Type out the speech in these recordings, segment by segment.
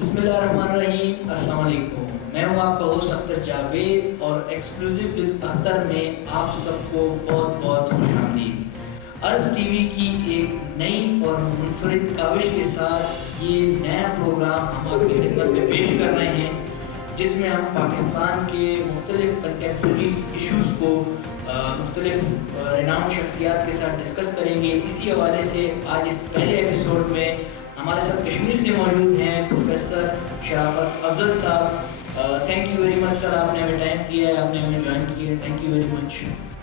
بسم اللہ الرحمن الرحیم. السلام علیکم. میں ہوں آپ کا ہوسٹ اختر جاوید اور ایکسکلوسیو ود اختر میں آپ سب کو بہت بہت خوش آمدید. عرض ٹی وی کی ایک نئی اور منفرد کاوش کے ساتھ یہ نیا پروگرام ہم آپ کی خدمت میں پیش کر رہے ہیں، جس میں ہم پاکستان کے مختلف کنٹمپریری ایشوز کو مختلف ریناؤنڈ شخصیات کے ساتھ ڈسکس کریں گے. اسی حوالے سے آج اس پہلے ایپیسوڈ میں ہمارے ساتھ کشمیر سے موجود ہیں پروفیسر شرافت افضل صاحب. Thank you very much sir, آپ نے ہمیں ٹائم دیا ہے، آپ نے ہمیں جوائن کیا ہے. تھینک یو ویری مچ.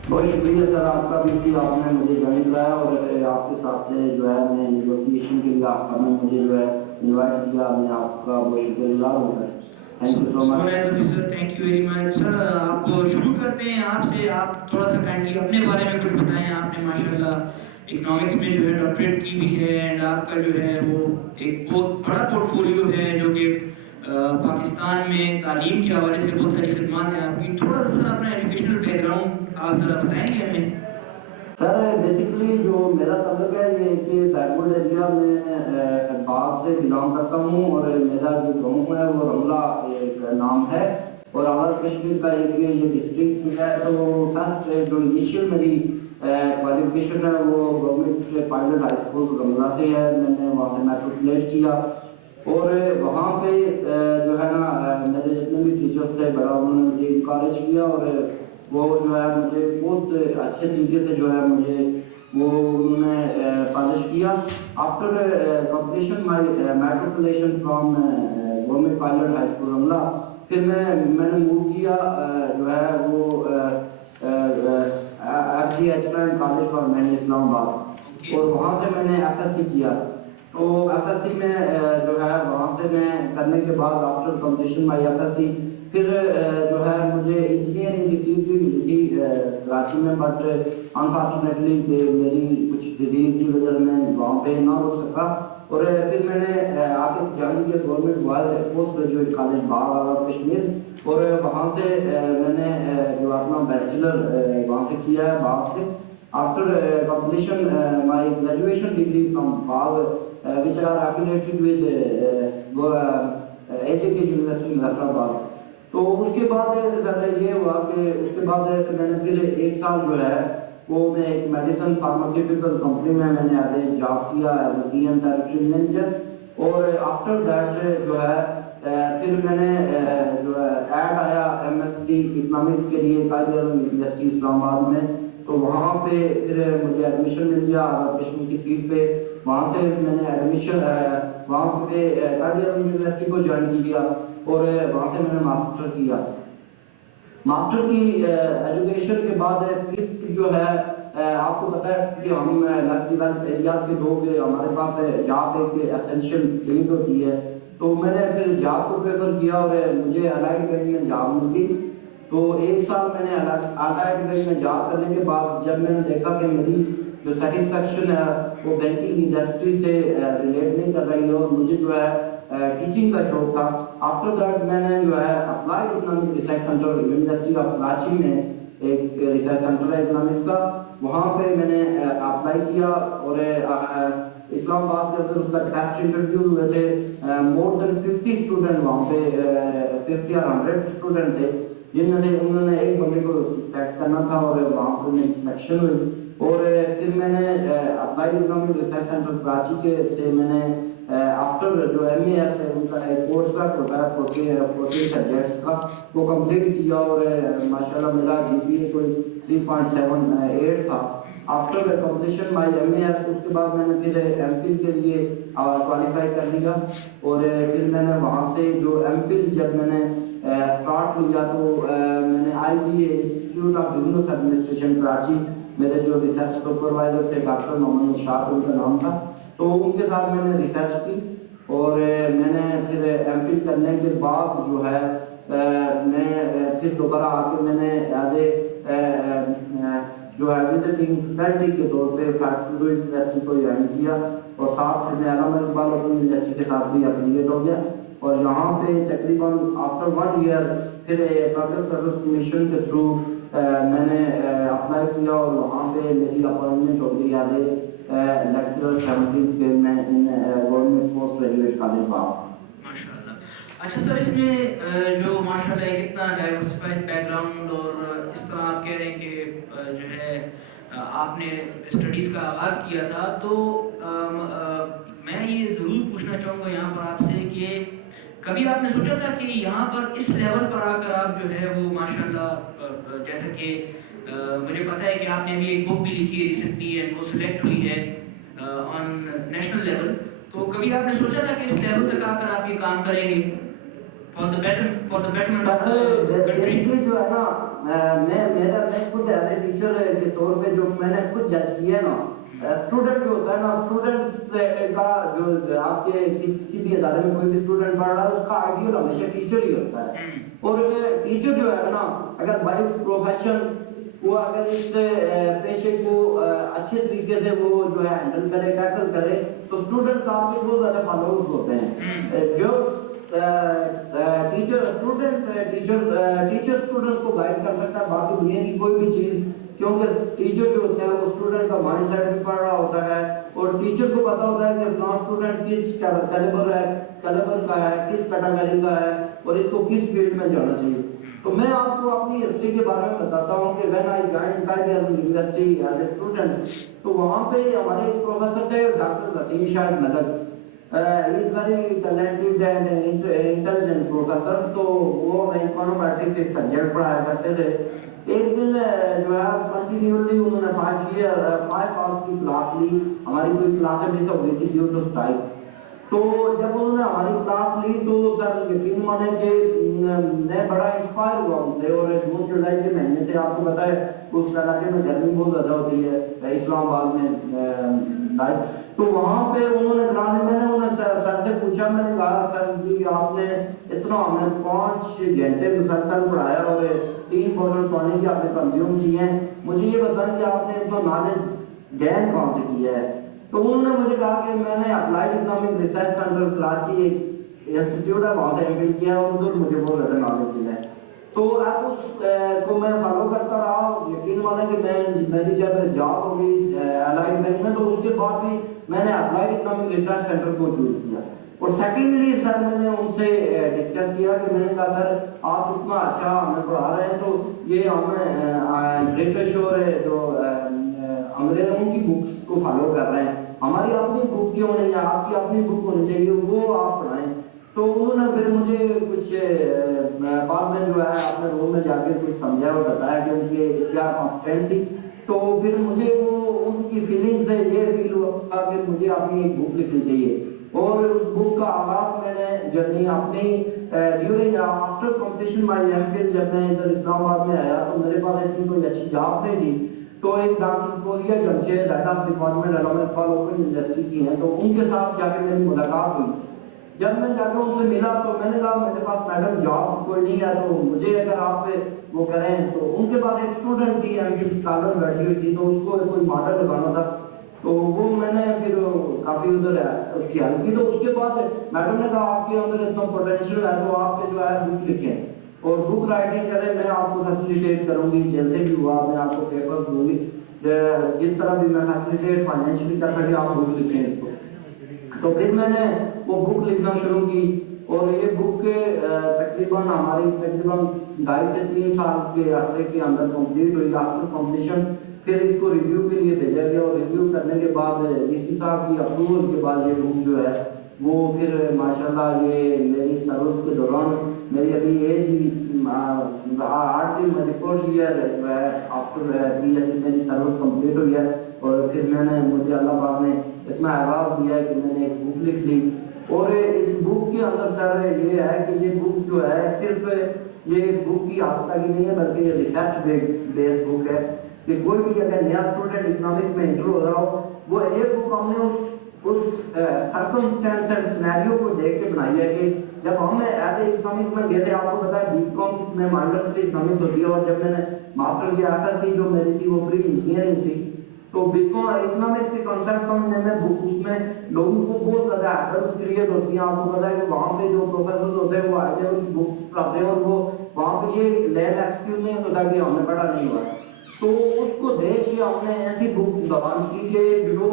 بہت شکریہ سر آپ کا بھی کہ آپ نے مجھے جوائن کرایا اور آپ کے ساتھ سے جو ہے میں نیگوشیشن کے لیے آپ نے مجھے جو ہے انوائٹ کیا. میں آپ کا بہت شکریہ گزار ہوں sir. Thank you so much sir. Thank you very much sir. آپ شروع کرتے ہیں آپ سے. آپ تھوڑا سا کائنڈلی اپنے بارے میں کچھ بتائیں. آپ نے ماشاء اللہ اکنامکس میں جو ہے ڈاکٹریٹ کی بھی ہے، اینڈ آپ کا جو ہے وہ ایک بہت بڑا پورٹ فولیو ہے جو کہ پاکستان میں تعلیم کے حوالے سے بہت ساری خدمات ہیں آپ کی. تھوڑا سا سر اپنا ایجوکیشنل بیک گراؤنڈ آپ ذرا بتائیں گے ہمیں. سر بیسکلی جو میرا تعلق ہے یہ کہ بیک ورڈ ایریا میں باغ سے بلانگ کرتا ہوں اور میرا جو گاؤں ہے وہ رملہ ایک نام ہے اور آندھرا کشمیر کا ایک یہ ڈسٹرکٹ ہے. تو فرسٹ جو انیشیل میری کوالیفکیشن ہے وہ گورنمنٹ پائلٹ ہائی اسکول رملہ سے ہے. میں نے وہاں سے میٹرکولیٹ کیا اور وہاں پہ جو ہے نا میرے جتنے بھی ٹیچرس تھے بڑا انہوں نے مجھے انکریج کیا اور وہ جو ہے مجھے بہت اچھے طریقے سے جو ہے مجھے وہ انہوں نے پالش کیا. After completion my matriculation from government pilot high school Ramla پھر میں نے موو کیا جو ہے وہ F G H college for men Islamabad اور وہاں سے میں نے ایف ایس سی کیا. تو ایف ایس سی میں جو ہے وہاں سے میں کرنے کے بعد آفٹر کمپلیشن مائی ایف ایس سی پھر جو ہے مجھے انجینئرنگ کی سیٹ بھی ملی تھی کراچی میں، بٹ انفارچونیٹلی میری کچھ ڈیزیز کی وجہ سے میں وہاں پہ نہ رک سکا اور پھر میں نے آگے جوائن کیا government boys post graduate college باغ آزاد کشمیر اور وہاں سے میں نے جو اپنا بیچلر وہاں سے کیا ہے باغ سے. After completion my graduation degree from Bagh which are affiliated with AJK university Muzaffarabad. تو اس کے بعد یہ ہوا کہ اس کے بعد میں نے پھر ایک سال جو ہے وہ میں ایک میڈیسن فارماسیوٹیکل کمپنی میں نے ایز اے جاب کیا as a D M directory manager اور آفٹر دیٹ جو ہے پھر میں نے جو ہے ایڈ آیا ایم ایس سی اکنامکس کے لیے قائد اعظم یونیورسٹی اسلام آباد میں. تو وہاں پہ پھر مجھے ایڈمیشن مل گیا آزاد کشمیر کی سیٹ پہ. وہاں سے میں نے ایڈمیشن وہاں پہ قائد اعظم یونیورسٹی کو جوائن کیا اور وہاں سے میں نے ماسٹر کیا. ماسٹر کی ایجوکیشن کے بعد پھر جو ہے آپ کو پتہ ہے کہ ہم لیس ڈیولپڈ ایریاز کے لوگ ہمارے پاس جاب ایک اسینشیل نیڈ ہوتی ہے. تو میں نے پھر جاب کو پریفر کیا اور مجھے الائڈ بینک میں جاب مل گئی. تو ایک سال میں نے الائڈ بینک میں جاب کرنے کے بعد جب میں نے دیکھا کہ میری جو سیٹسفیکشن ہے وہ بینکنگ انڈسٹری سے ریلیٹ نہیں کر رہی ہے اور مجھے جو ہے ٹیچنگ کا شوق تھا. آفٹر دیٹ میں نے جو ہے applied economic research centre university of Karachi میں ایک ریسرچ سینٹر ہے اکنامکس کا، وہاں پہ میں نے اپلائی کیا اور اسلام آباد کے اندر اس کا ٹیسٹ انٹرویو ہوئے تھے. مور دین 50 اسٹوڈنٹ وہاں پہ 50 اور 100 اسٹوڈنٹ تھے جن میں سے انہوں نے ایک بندے کو سلیکٹ کرنا تھا اور وہاں پہ سلیکشن ہوئی. اور پھر میں نے applied economic research centre Karachi کے سے میں نے آفٹر جو ایم اے ایس ہے ان کا ایک کورس کا ہوتا ہے 40 سبجیکٹس کا وہ کمپلیٹ کیا اور ماشاء اللہ میرا جی پی اے کوئی 3.78 تھا. After completion my M A S اس کے بعد میں نے پھر ایم فل کے لیے کوالیفائی کر لیا اور پھر میں نے وہاں سے جو ایم فل جب میں نے اسٹارٹ کیا تو میں نے I B A institute of business administration Karachi میرے جو ریسرچ سپروائزر تھے ڈاکٹر محمد اشفاق ان کا نام تھا، تو ان کے ساتھ میں نے ریسرچ کی اور میں نے پھر ایم فل کرنے کے بعد جو ہے میں پھر دوبارہ آ کے میں نے ایز اے جو ہے وزٹنگ فیکلٹی کے طور پہ فیکلٹی یونیورسٹی کو جوائن کیا اور ساتھ سے میں علامہ اقبال اوپن یونیورسٹی کے ساتھ بھی افیلیٹ ہو گیا اور یہاں پہ تقریباً آفٹر 1 ایئر پھر پبلک سروس کمیشن کے تھرو میں نے اپلائی کیا اور وہاں پہ میری اپوائنٹمنٹ ہو گئی ایز اے لیکچرر 17 اسکیل میں ان گورنمنٹ پوسٹ گریجویٹ کالج باغ. ماشاءاللہ. اچھا سر، اس میں جو ماشاءاللہ ایک اتنا ڈائیورسفائڈ بیک گراؤنڈ اور اس طرح آپ کہہ رہے ہیں کہ جو ہے آپ نے اسٹڈیز کا آغاز کیا تھا، تو میں یہ ضرور پوچھنا چاہوں گا یہاں پر آپ سے کہ کبھی آپ نے سوچا تھا کہ یہاں پر اس لیول پر آ کر آپ جو ہے وہ ماشاءاللہ، جیسے کہ مجھے پتہ ہے کہ آپ نے ابھی ایک بک بھی لکھی ہے ریسنٹلی اینڈ وہ سلیکٹ ہوئی ہے آن نیشنل لیول، تو کبھی آپ نے سوچا تھا کہ اس لیول تک آ کر آپ یہ کام کریں گے for the betterment of the country? جو ہے نا، میں خود ایز اے ٹیچر کے طور پہ جو میں نے خود جج کیا نا، اسٹوڈنٹ جو ہوتا ہے نا، اسٹوڈنٹ کا جو آپ کے کسی بھی ادارے میں کوئی بھی اسٹوڈنٹ پڑھ رہا ہے، اس کا آئیڈیل ہمیشہ ٹیچر ہی ہوتا ہے. اور ٹیچر جو ہے نا، اگر بائی پروفیشن وہ اگر اس پیشے کو اچھے طریقے سے وہ جو ہے ہینڈل کرے، ٹیکل کرے، تو اسٹوڈنٹ آپ کے بہت زیادہ فالوورز ہوتے ہیں. جو ٹیچر اسٹوڈنٹ کو گائیڈ کر سکتا ہے باقی دنیا کی کوئی بھی چیز، کیونکہ ٹیچر جو ہوتا ہے وہ اسٹوڈنٹ کا مائنڈ سیٹ بھی پڑھ رہا ہوتا ہے، اور ٹیچر کو پتا ہوتا ہے کہ فلاں اسٹوڈنٹ کس کیلیبر کا ہے، کس کیٹیگری کا ہے، اور اس کو کس فیلڈ میں جانا چاہیے. تو میں آپ کو اپنی ہسٹری کے بارے میں بتاتا ہوں کہ when I joined Quaid university as a student, تو وہاں پہ ہمارے ایک پروفیسر تھے doctor Waseem Shahid Nagar. is very talented and intelligent professor. تو وہ اکنومیٹرک کے سبجیکٹ پڑھایا کرتے تھے. ایک دن جو ہے کنٹینیولی انہوں نے 5 آورس کی کلاس لی. ہماری کوئی کلاس مس ہو گئی تھی ڈیو ٹو اسٹرائک. تو جب انہوں نے ہماری کلاس لی تو سر یقین مانے کہ میں بڑا انسپائر ہوا ان سے. اور جون جولائی کے مہینے سے آپ کو پتا ہے اس علاقے میں گرمی بہت زیادہ ہوتی ہے اسلام آباد میں. تو وہاں پہ انہوں نے کلاس میں نے انہیں سر سے پوچھا، میں نے کہا سر جی آپ نے اتنا ہمیں 5 گھنٹے مسلسل پڑھایا اور 3 بوتل پانی کی آپ نے کنزیوم کی ہیں، مجھے یہ بتائیں کہ آپ نے اتنا نالج گین کہاں سے کیا ہے. تو انہوں نے مجھے کہا کہ میں نے applied economic research centre Karachi ایک انسٹیٹیوٹ ہے وہاں سے ایم کیا اور ادھر مجھے بہت زیادہ نالج ملا ہے. تو اب اس کو میں فالو کرتا رہا. یقین مانا کہ میری جب جاب ہو گئی الائڈ بینک میں تو اس کے بعد بھی میں نے اپلائیڈ اکنامک ریسرچ سینٹر کو چوز کیا. اور سیکنڈلی سر میں نے ان سے ڈسکس کیا کہ میں نے کہا سر آپ اتنا اچھا ہمیں پڑھا رہے ہیں تو یہ ہم برٹش اور جو انگریزوں کی بکس کو فالو کر رہے ہیں، ہماری اپنی بک کیوں نہیں ہے، آپ کی اپنی بک ہونی چاہیے وہ آپ پڑھائیں. تو انہوں نے پھر مجھے کچھ بعد میں جو ہے اپنے روم میں جا کے کچھ سمجھا اور بتایا کہ ان کے کیا کانسٹینٹ تھی. تو پھر مجھے وہ ان کی فیلنگ سے یہ فیل ہوا کہ مجھے اپنی ایک بک لکھنی چاہیے. اور اس بک کا آغاز میں نے جرنی اپنی during after competition by M Phil جب میں ادھر اسلام آباد میں آیا تو میرے پاس ایسی کوئی اچھی جاب نہیں تھی. تو ایک doctor Fauzia Jamshed head of department Allama Iqbal open university کی ہیں، تو ان کے ساتھ جا کے میری ملاقات ہوئی. جب میں جا کے ان سے ملا تو میں نے کہا میرے پاس میڈم جاب کوئی نہیں ہے تو مجھے اگر آپ وہ کریں. تو ان کے پاس ایک اسٹوڈنٹ تھی ایم فل اسکالر بیٹھی ہوئی تھی تو اس کو کوئی ماڈل لگانا تھا. تو وہ میں نے پھر کافی ادھر اس کی ہیلپ کی. تو اس کے بعد میڈم نے کہا آپ کے اندر اتنا پوٹینشیل ہے تو آپ جو ہے بک لکھیں اور بک رائٹنگ کریں، میں آپ کو فیسیلیٹیٹ کروں گی، جیسے بھی ہوا میں آپ کو پیپر دوں گی، جس طرح بھی میں فیسیلیٹیٹ فائنینشلی کر سکے آپ بک لکھیں اس کو. تو پھر میں نے وہ بک لکھنا شروع کی اور یہ بک تقریباً ہماری 2.5 سے 3 سال کے عرصے کے اندر کمپلیٹ ہوئی. آفٹر کمپلیشن پھر اس کو ریویو کے لیے بھیجا گیا اور ریویو کرنے کے بعد ڈی سی صاحب کی اپروول کے بعد یہ بک جو ہے وہ پھر ماشاءاللہ یہ میری سروس کے دوران میری ابھی ایج ہی 8 ایئر جو ہے آفٹر پی ایس سی میری سروس کمپلیٹ ہوئی ہے. اور پھر میں نے مجھے اللہ پاک نے اتنا اعزاز دیا ہے کہ میں نے ایک بک لکھ لی. اور اس بک کے اندر سر یہ ہے کہ یہ بک جو ہے صرف یہ بک کی حد تک ہی نہیں ہے بلکہ یہ ریسرچ بیس بک ہے کہ کوئی بھی اگر نیا اسٹوڈنٹ اکنامکس میں انٹر ہو رہا ہو وہ یہ بک ہم نے اس سرکمسٹینس اینڈ سینیریو کو دیکھ کے بنائی ہے کہ جب ہم ایز اے اکنامکس میں گئے تھے آپ کو پتا ہے بی کام میں ماسٹر سے اکنامکس ہوتی ہے اور جب میں نے ماسٹر کیا ایف ایس سی جو میری تھی وہ پری انجینئرنگ تھی تو بی کام اکنامکس کے کنسیپٹ سمجھنے میں اس میں لوگوں کو بہت زیادہ ایررز کریٹ ہوتی ہیں. آپ کو پتا ہے کہ وہاں پہ جو پروفیسر ہوتے ہیں وہ آئے ان کی بکس پڑھاتے ہیں اور وہ وہاں پہ یہ لین ایکسکیوز نہیں ہوتا کہ ہمیں پڑھا نہیں ہوا. تو اس کو دیکھ کے ہم نے ایسی بک زبان کی کہ جو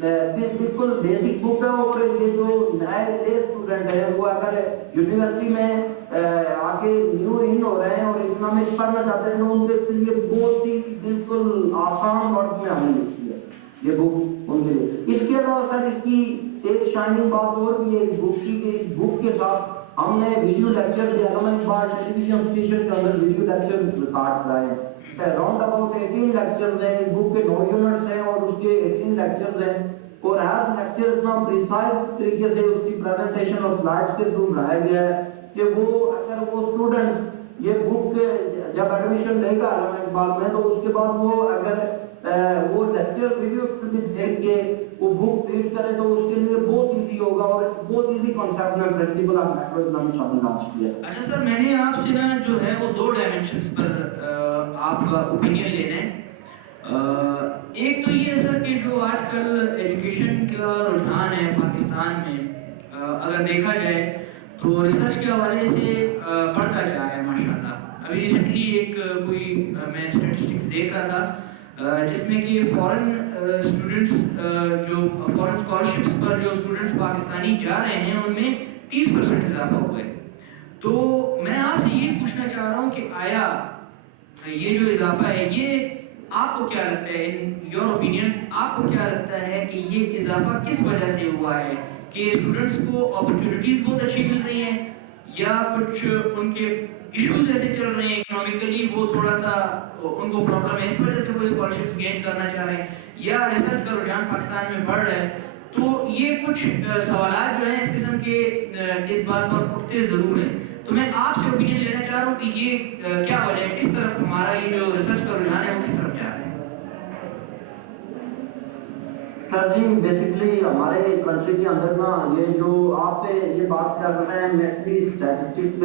بالکل بیسک بک ہے. اور یہ جو نئے اسٹوڈنٹ ہے وہ اگر یونیورسٹی میں آ کے نیو ان ہو رہے ہیں اور اکنامکس پڑھنا چاہتے ہیں تو ان کے لیے بہت ہی بالکل آسان ورڈ میں ہمیں لکھی ہے یہ بک ان کے لیے. اس کے علاوہ سر اس کی ایک شائننگ بات اور بھی ہے بک کی کہ اس بک کے ساتھ ہم نے ویڈیو لیکچر بھی علامہ اقبال ٹیلی ویژن اسٹیشن کے اندر ویڈیو لیکچر ریکارڈ کرائے ہیں. راؤنڈ اباؤٹ 18 لیکچرز ہیں. اس بک کے 9 یونٹس ہیں اور اس کے 18 لیکچرز ہیں اور ہر لیکچر اتنا پریسائز طریقے سے اس کی پریزنٹیشن اور سلائڈس کے تھرو بنایا گیا ہے کہ وہ اگر وہ اسٹوڈنٹ یہ بک جب ایڈمیشن لے گا علامہ اقبال میں تو اس کے بعد وہ اگر وہ لیکچر ویڈیو دیکھ کے وہ بک ریڈ کرے تو اس کے لیے بہت ایزی ہوگا اور بہت ایزی کنسیپٹ میں پرنسپل آف میکرو اکنامکس شامل آ چکی ہے. اچھا سر میں نے آپ سے نا جو ہے وہ 2 ڈائمینشنس پر آپ کا اوپینین لینا ہے. ایک تو یہ ہے سر کہ جو آج کل ایجوکیشن کا رجحان ہے پاکستان میں اگر دیکھا جائے تو ریسرچ کے حوالے سے بڑھتا جا رہا ہے ماشاءاللہ. ابھی ریسنٹلی ایک کوئی میں اسٹیٹسٹکس دیکھ رہا تھا جس میں کہ فورن اسٹوڈنٹس جو فورن اسکالرشپس پر جو اسٹوڈنٹس پاکستانی جا رہے ہیں ان میں 30% اضافہ ہوا ہے. تو میں آپ سے یہ پوچھنا چاہ رہا ہوں کہ آیا یہ جو اضافہ ہے یہ آپ کو کیا لگتا ہے ان یور اوپینین آپ کو کیا لگتا ہے کہ یہ اضافہ کس وجہ سے ہوا ہے کہ اسٹوڈنٹس کو اپرچونیٹیز بہت اچھی مل رہی ہیں یا کچھ ان کے ایشوز ایسے چل رہے ہیں اکنامکلی وہ تھوڑا سا ان کو پرابلم ہے اس وجہ سے وہ اسکالرشپس گین کرنا چاہ رہے ہیں یا ریسرچ کا رجحان پاکستان میں بڑھ رہا ہے. تو یہ کچھ سوالات جو ہیں اس قسم کے اس بات پر اٹھتے ضرور ہیں. تو میں آپ سے اوپینین لینا چاہ رہا ہوں کہ یہ کیا وجہ ہے کس طرف ہمارا یہ جو ریسرچ کا رجحان ہے وہ کس طرف جا رہا ہے. سر جی بیسکلی ہمارے کنٹری کے اندر نا یہ جو آپ یہ بات کر رہے ہیں میٹری اسٹیٹسٹکس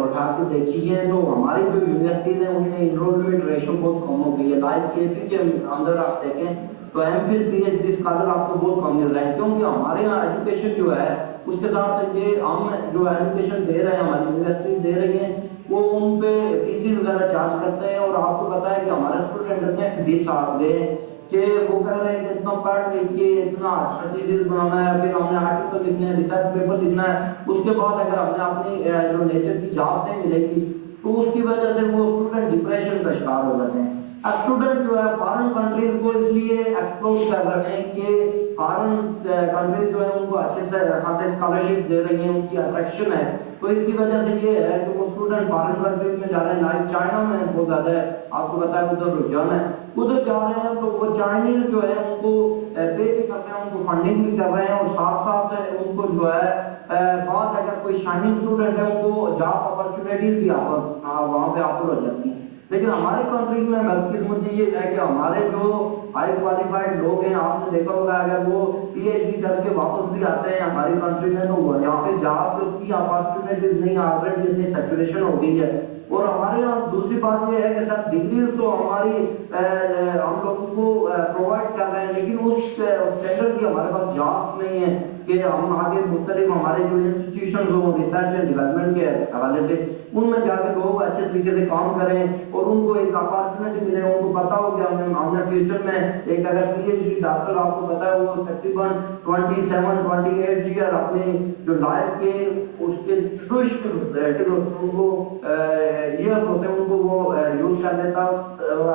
اٹھا کے دیکھی ہے تو ہماری جو یونیورسٹیز ہیں ان میں انرولمنٹ ریشو بہت کم ہو گئی ہے. لائک کے پی کے اندر آپ دیکھیں تو M Phil P H D scholar آپ کو بہت کم مل رہے ہیں کیونکہ ہمارے یہاں ایجوکیشن جو ہے اس کے ساتھ یہ ہم جو ایجوکیشن دے رہے ہیں ہماری یونیورسٹی دے رہی ہیں وہ ان پہ فیسز وغیرہ چارج کرتے ہیں. اور آپ کو پتا ہے کہ ہمارے اسٹوڈنٹ اتنے 20 سال گئے کہ وہ کہہ رہے ہیں کہ اتنا پڑھ لکھ کے اتنا اچھا چیزیں بنانا ہے پھر ہم نے آرٹیکل لکھنے ہیں ریسرچ پیپر لکھنا ہے اس کے بعد اگر ہم نے اپنی جو نیچر کی جاب نہیں ملے گی تو اس کی وجہ سے وہ اسٹوڈنٹ ڈپریشن کا شکار ہو جاتے ہیں. اسٹوڈنٹ جو ہے فارن کنٹریز کو اس لیے ایکسپلور کر رہے ہیں کہ فارن کنٹریز جو ہے ان کو اچھے سے خاصے اسکالرشپ دے رہی ہیں ان کی اٹریکشن ہے. تو اس کی وجہ سے یہ ہے کہ وہ اسٹوڈنٹ فارن کنٹریز میں جا رہے ہیں. لائک چائنا میں بہت زیادہ ہے آپ کو پتا ہے ادھر رجحان ہے ادھر جا رہے ہیں تو وہ چائنیز جو ہے ان کو پے بھی کر رہے ہیں ان کو فنڈنگ بھی کر رہے ہیں اور ساتھ ساتھ ان کو جو ہے بعض اگر کوئی شائننگ اسٹوڈنٹ ہے ان کو جاب اپرچونیٹیز بھی وہاں پہ آفر ہو جاتی ہیں. لیکن ہماری کنٹری میں بدقسمتی یہ ہے کہ ہمارے جو ہائی کوالیفائڈ لوگ ہیں آپ نے دیکھا ہوگا اگر وہ پی ایچ ڈی کر کے واپس بھی آتے ہیں ہماری کنٹری میں تو یہاں پہ جاب کی اپرچونیٹیز نہیں آلریڈی اتنی سیچوریشن ہو گئی ہے. اور ہمارے یہاں دوسری بات یہ ہے کہ سر ڈگریز تو ہماری ہم لوگوں کو پرووائڈ کر رہے ہیں لیکن اس اسٹینڈرڈ کی ہمارے پاس جابس نہیں ہے کہ ہم آگے مختلف ہمارے جو انسٹیٹیوشن ہوں ریسرچ اینڈ ڈیولپمنٹ کے حوالے سے ان میں جا کے لوگ اچھے طریقے سے کام کریں اور ان کو ایک اپارچونیٹی ملے. ان کو پتا ہو کہ ہم نے فیوچر میں ایک اگر پی ایچ ڈی ڈاکٹر آپ کو پتا ہے وہ تقریباً 27-28 ایئر اپنے جو لائف کے اس کے خشک ان کو ایئر ہوتے ہیں ان کو وہ یوز کر لیتا.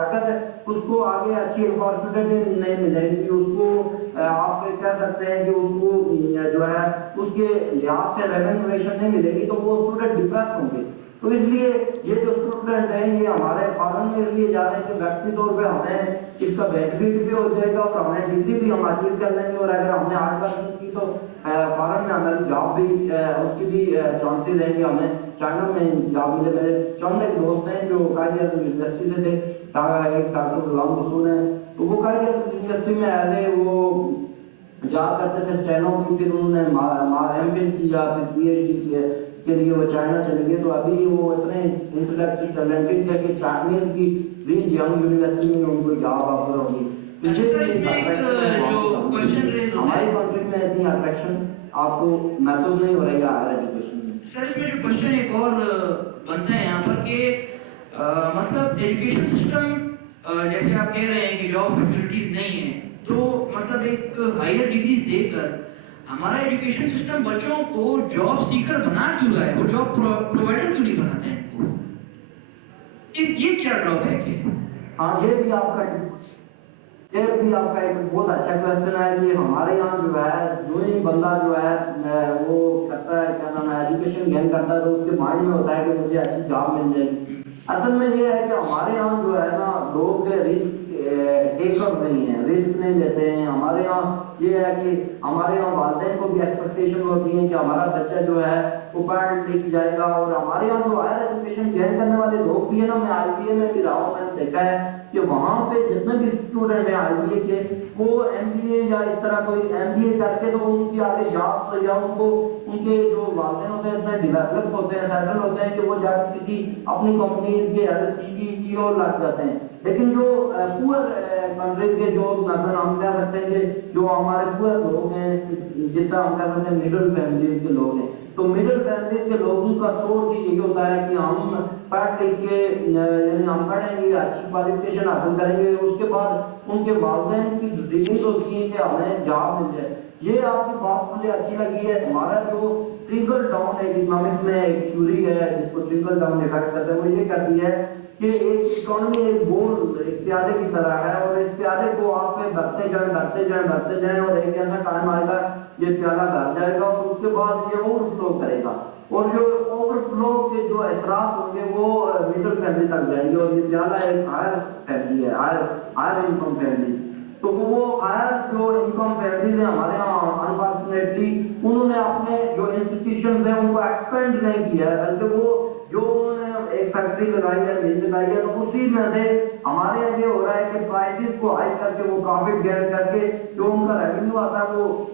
اگر اس کو آگے اچھی اپارچونیٹی نہیں ملے گی اس کو آپ کہہ سکتے ہیں کہ اس کو جو ہے اس کے لحاظ سے ریمونریشن نہیں ملے گی تو وہ اسٹوڈنٹ ڈپریس ہوں گے. تو اس لیے یہ جو اسٹوڈنٹ ہیں یہ ہمارے فارن میں اس لیے جا رہے ہیں کہ ویکتی طور پہ ہمیں اس کا بینیفٹ بھی ہو جائے گا اور ہمیں ڈگری بھی ہم اچیو کر لیں گے اور اگر ہم نے آج تک کی تو فارن میں ہمیں جاب بھی اس کی بھی چانسز ہیں کہ ہمیں چائنا میں جاب ملے. میرے چند ایک دوست ہیں جو قائد اعظم یونیورسٹی سے تھے ایک ڈاکٹر غلام رسول ہیں تو وہ قائد اعظم یونیورسٹی میں ایز وہ جا کرتے تھے اسٹینو کی پھر انہوں نے ایم فل کیا پھر پی ایچ ڈی کے لیے وہ چائنا چلے گئے. تو ابھی وہ اتنے انٹلیکچوئل ٹیلنٹڈ ہے کہ چائنیز کی ریج ینگ یونیورسٹی میں ان کو جاب آفر ہوگی. اچھا سر اس میں ایک جو کوسچن ریز ہوتا ہے ہماری کنٹری میں اتنی اٹریکشن آپ کو محسوس نہیں ہو رہی ہے ہائر ایجوکیشن میں. سر اس میں جو کوسچن ایک اور بنتا ہے یہاں پر کہ مطلب ایجوکیشن سسٹم جیسے آپ کہہ رہے ہیں کہ جاب اپرچونیٹیز نہیں ہیں تو مطلب ایک ہائر ڈگریز دے کر ہمارا ایجوکیشن سسٹم بچوں کو جاب سیکر بنا کیوں رہا ہے؟ وہ جاب پرووائڈر کیوں نہیں بناتے ہیں ان کو؟ یہ کیا ڈرا بیک ہے؟ ہاں یہ بھی آپ کا ایک بہت اچھا کوشچن ہے کہ ہمارے یہاں جو ہے جو ہی بندہ جو ہے وہ کرتا ہے کیا نام ہے ایجوکیشن گین کرتا ہے تو اس کے مائنڈ میں ہوتا ہے کہ مجھے اچھی جاب مل جائے گی. اصل میں یہ ہے کہ ہمارے یہاں جو ہے نا لوگ رسک ٹیکر نہیں ہیں, رسک نہیں لیتے ہیں. ہمارے یہاں یہ ہے کہ ہمارے یہاں والدین کو بھی ایکسپیکٹیشن ہوتی ہے کہ ہمارا بچہ جو ہے وہ پڑھ لکھ جائے گا. اور ہمارے یہاں جو ہائر ایجوکیشن گین کرنے والے لوگ بھی ہیں نا, میں آئی بی اے میں بھی رہا ہوں, میں نے دیکھا ہے کہ وہاں پہ جتنے بھی اسٹوڈنٹ ہیں آئی بی اے کے وہ ایم بی اے یا اس طرح کوئی ایم بی اے کر کے تو ان کی آگے جاب یا ان کو ان کے جو والدین ہوتے ہیں اتنے ڈیولپ ہوتے ہیں, سیٹل ہوتے ہیں کہ وہ جا کے کسی اپنی کمپنیز کے ایز اے سی او لگ جاتے ہیں. لیکن جو پور کنٹریز کے جو مثلا ہم کہہ سکتے ہیں کہ جو ہمارے پور لوگ ہیں جس طرح ہم کہہ سکتے ہیں مڈل فیملیز کے لوگ ہیں, تو مڈل فیملیز کے لوگوں کا سورس ہی یہی ہوتا ہے کہ ہم پڑھ لکھ کے یعنی ہم پڑھیں گے, اچھی کوالیفکیشن حاصل کریں گے, اس کے بعد ان کے والدین کی ڈریمز ہوتی ہے کہ ہمیں جاب مل جائے. یہ آپ کی بات مجھے اچھی لگی ہے. ہمارا جو ٹرکل ڈاؤن ہے اکنامکس میں ایک تھیوری ہے جس کو ٹرکل ڈاؤن افیکٹ کہتے ہیں, وہ یہ کہتی ہے کہ ایک اکانومی ایک گول ایک پیادے کی طرح ہے, اور اس پیادے کو آپ پہ بڑھتے جائیں اور ایک ایسا ٹائم آئے گا یہ پیادہ بھر جائے گا اور اس کے بعد یہ اوور فلو کرے گا, اور جو اوور فلو کے جو اثرات ہوں گے وہ مڈل فیملی تک جائیں گے, اور یہ پیادہ ایک ہائر فیملی ہے, ہائر انکم فیملی. تو وہ ہائر جو انکم فیملیز ہیں ہمارے یہاں انفارچونیٹلی انہوں نے اپنے جو انسٹیٹیوشنز ہیں ان کو ایکسپینڈ نہیں کیا ہے, بلکہ وہ جو انہوں نے ایک فیکٹری لگائی ہے مل لگائی ہے تو اسی میں سے ہمارے یہاں یہ ہو رہا ہے کہ پرائسز کو ہائی کر کے وہ پروفٹ گین کر کے جو ان کا ریونیو آتا ہے وہ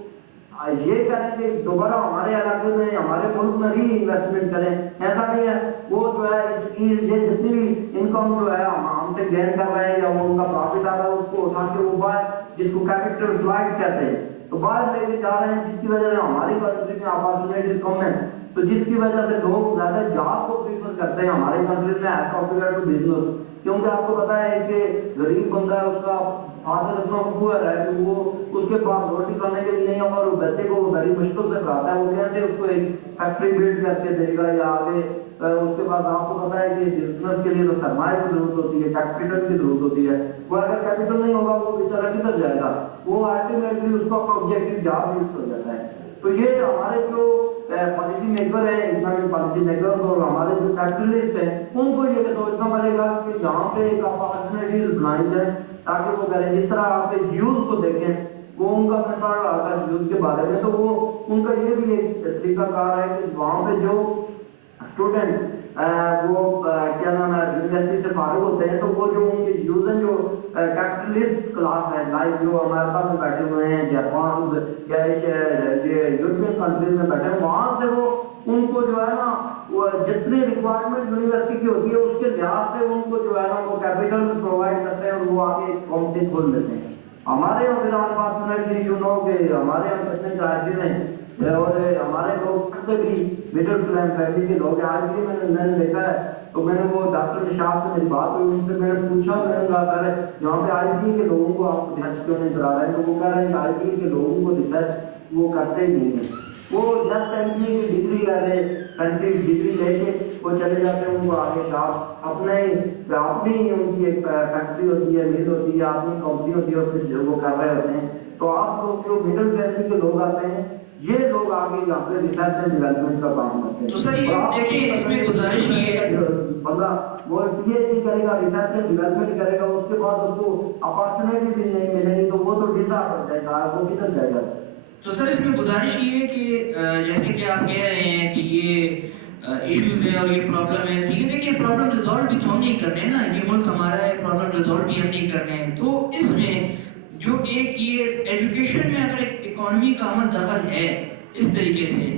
یہ کریں کہ دوبارہ ہمارے علاقے میں ہمارے ملک میں ری انویسٹمنٹ کریں. ایسا نہیں ہے, وہ جو ہے یہ جتنی بھی انکم جو ہے ہم سے گین کر رہے ہیں یا وہ ان کا پروفٹ آ رہا ہے اس کو اٹھا کے وہ باہر جس کو کیپٹل فلائٹ کہتے ہیں تو باہر لے کے جا رہے ہیں, جس کی وجہ سے ہماری کنٹری میں اپارچونیٹیز کم ہیں, تو جس کی وجہ سے لوگ زیادہ جاب کو پریفر کرتے ہیں ہمارے کنٹریز میں ایز کمپیئر ٹو بزنس. کیونکہ آپ کو پتا ہے کہ غریب بندہ ہے, اس کا فادر اتنا پور ہے کہ وہ اس کے پاس روٹی کھانے کے لیے نہیں ہے, اور بچے کو وہ بڑی مشکل سے پڑھاتا ہے, وہ کیسے اس کو ایک فیکٹری بلڈ کر کے دے گا یا آگے اس کے بعد آپ کو پتا ہے کہ بزنس کے لیے تو سرمایہ کی ضرورت ہوتی ہے, کیپٹل کی ضرورت ہوتی ہے. وہ اگر کیپٹل نہیں ہوگا وہ بیچارہ کدھر جائے گا, وہ الٹیمیٹلی اس کا آبجیکٹو جاب یوز ہو جاتا ہے. تو یہ ہمارے جو پالیسی میکر ہیں, اسلامک پالیسی میکر اور ہمارے جو کیپٹلسٹ ہیں ان کو یہ سوچنا پڑے گا کہ جہاں پہ ایک اپارچونیٹیز بنائی جائیں تاکہ وہ کریں. جس طرح آپ جیوز کو دیکھیں وہ ان کا کنٹرول آتا ہے جیوز کے بارے میں, تو وہ ان کا یہ بھی ایک طریقہ کار ہے کہ وہاں پہ جو اسٹوڈنٹ وہ کیا نام ہے یونیورسٹی سے فارغ ہوتے ہیں تو وہ جو ان کے یوز ہیں جو کیپٹلسٹ کلاس ہے لائک جو امریکہ میں بیٹھے ہوئے ہیں, جاپان یا یورپین کنٹریز میں بیٹھے ہیں, وہاں سے وہ ان کو جو ہے نا وہ جتنی ریکوائرمنٹ یونیورسٹی کی ہوتی ہے اس کے لحاظ سے ان کو جو ہے نا وہ کیپٹل پرووائڈ کرتے ہیں اور وہ آگے کمپنی کھول لیتے ہیں. ہمارے یہاں فی الحال فارچونیٹلی یو نو کہ ہمارے یہاں کتنے چارجز ہیں اور ہمارے لوگ کتنے بھی مڈل کلاس فیملی کے لوگ ہیں. آج بھی میں نے دیکھا ہے تو میں نے وہ ڈاکٹر نشاط سے میری بات ہوئی, ان سے میں نے پوچھا, میں نے کہا پہلے یہاں پہ آئی ٹی کے لوگوں کو آپ ریسرچ کیوں نہیں کرا رہے ہیں, تو وہ کہہ رہے ہیں کہ آئی ٹی کے لوگوں کو ریسرچ وہ کرتے ہی نہیں ہیں, وہ جسٹ کنٹری کی ڈگری کر رہے کنٹری ڈگری لے کے وہ چلے جاتے ہیں, ان کو آگے جاب اپنے اپنی ان کی ایک فیکٹری ہوتی ہے, مل ہوتی ہے, اپنی کمپنی ہوتی ہے, اس سے وہ کر رہے ہوتے ہیں. تو آپ لوگ جو مڈل فیملی کے لوگ آتے ہیں یہ لوگ آگے یہاں پہ ریسرچ اینڈ ڈیولپمنٹ کا کام کرتے ہیں. تو سر یہ دیکھیں اس میں گزارش یہ ہے بندہ وہ پی ایچ ڈی کرے گا, ریسرچ اینڈ ڈیولپمنٹ کرے گا, اس کے بعد اس کو اپارچونیٹی بھی نہیں ملے گی تو وہ تو ڈسارٹ ہو جائے گا, وہ کدھر جائے گا. تو سر اس میں گزارش یہ ہے کہ جیسے کہ آپ کہہ رہے ہیں کہ یہ ایشوز ہیں اور یہ پرابلم ہے, تو یہ دیکھیں پرابلم ریزالو بھی تو ہم نہیں کرنے نا, یہ ملک ہمارا ہے, پرابلم ریزالو بھی ہم نہیں کرنے ہیں. تو اس میں جو ایک یہ ایجوکیشن میں اگر ایک اکانومی کا عمل دخل ہے اس طریقے سے,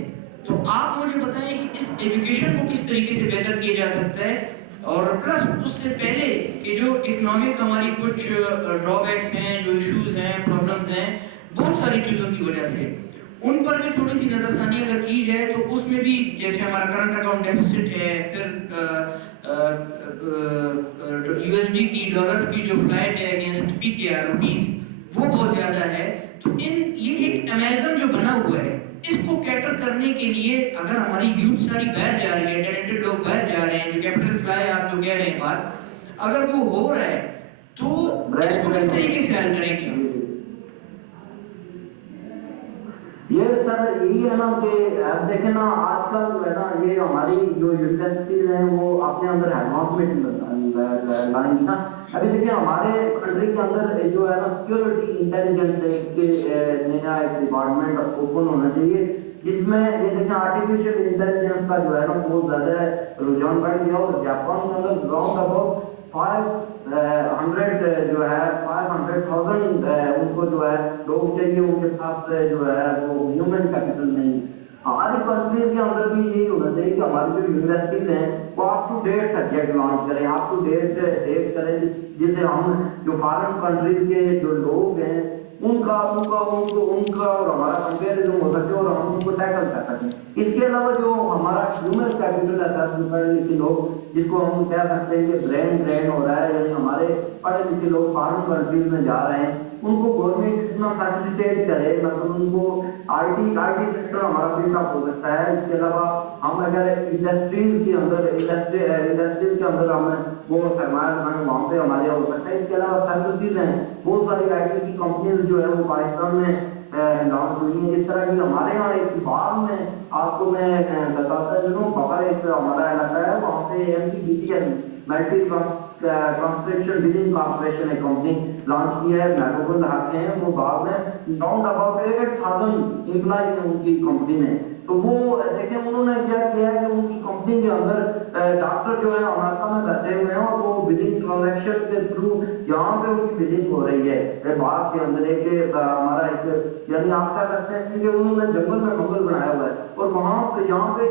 تو آپ مجھے بتائیں کہ اس ایجوکیشن کو کس طریقے سے بہتر کیا جا سکتا ہے, اور پلس اس سے پہلے کہ جو اکنامک ہماری کچھ ڈرا بیکس ہیں, جو ایشوز ہیں, پرابلمز ہیں بہت ساری چیزوں کی وجہ سے, ان پر بھی تھوڑی سی نظر ثانی اگر کی جائے تو اس میں بھی جیسے ہمارا کرنٹ اکاؤنٹ ڈیفیسٹ ہے, پھر یو ایس ڈی کی ڈالرز کی جو فلائٹ ہے اگینسٹ پی کے آر روپیز, وہ بہت زیادہ ہے. تو یہ ایک امیلگم جو بنا ہوا ہے اس کو کیٹر کرنے کے لیے اگر ہماری یوتھ ساری باہر جا رہی ہے, ٹیلنٹڈ لوگ باہر جا رہے ہیں, جو کیپٹل فلائی آپ جو کہہ رہے ہیں بات, اگر وہ ہو رہا ہے تو اس کو کس طریقے سے حل کریں گے ہم؟ یہ سر یہی ہے نا کہ اب دیکھیں نا آج کل جو ہے نا یہ ہماری جو یونیورسٹیز ہیں وہ اپنے اندر ایڈوانسمنٹ لائیں گی نا. ابھی دیکھیں ہمارے کنٹری کے اندر جو ہے نا سیکورٹی انٹیلیجنس کے نیا ایک ڈپارٹمنٹ اوپن ہونا چاہیے, جس میں یہ دیکھیں آرٹیفیشیل انٹیلیجنس کا جو ہے نا بہت زیادہ رجحان بڑھ گیا, اور جاپان کے اندر راؤنڈ اباؤٹ 500 جو ہے 500,000 ان کو جو ہے لوگ چاہیے, ان کے پاس جو ہے وہ ہیومن کیپٹل نہیں. ہماری کنٹریز کے اندر بھی یہی ہونا چاہیے کہ ہماری جو یونیورسٹیز ہیں وہ up to date subject launch کریں, اپ ٹو ڈیٹ کریں, جسے ہم جو فارن کنٹریز کے جو لوگ ہیں ان کا اور ہمارا کمپیریزن ہو سکے اور ہم ان کو ٹیکل کر سکیں. اس کے علاوہ جو ہمارا ہیومن کیپٹل ہے لوگ جس کو ہم کہہ سکتے ہیں کہ برین ہو رہا ہے, یعنی ہمارے پڑھے لکھے لوگ فارن کنٹریز میں جا رہے ہیں, ان کو گورنمنٹ اتنا فیسیلیٹیٹ کرے, مطلب ان کو آئی ٹی سیکٹر ہمارا بلڈ اپ ہو سکتا ہے. اس کے علاوہ ہم اگر انڈسٹریز کے اندر ہم وہ سرمایہ لگائیں وہاں پہ ہمارے ہو سکتا ہے. اس کے علاوہ سروسز ہیں, بہت ساری آئی ٹی کی کمپنیز جو ہے وہ پاکستان میں لانچ ہوئی ہیں. جس طرح کی ہمارے یہاں ایک باغ میں آپ کو میں بتاتا چلوں, بغیر ایک ہمارا علاقہ ہے وہاں پہ MTBCL multi transcription billing corporation ایک کمپنی لانچ کیا ہے, میٹروپول ہاتھ ہیں وہ باغ میں راؤنڈ اباؤٹ 8,000 امپلائی ہیں ان کی کمپنی نے. تو وہ دیکھیں انہوں نے کیا کیا ہے کہ ان کی کمپنی کے اندر ڈاکٹر جو ہے امریکہ میں بیٹھے ہوئے ہیں اور وہ بلنگ ٹرانزیکشن کے تھرو یہاں پہ ان کی بلنگ ہو رہی ہے باغ کے اندر. ایک ہمارا ایک یعنی آپ کہہ سکتے ہیں کہ انہوں نے جنگل میں منگل بنایا ہوا ہے اور وہاں پہ یہاں پہ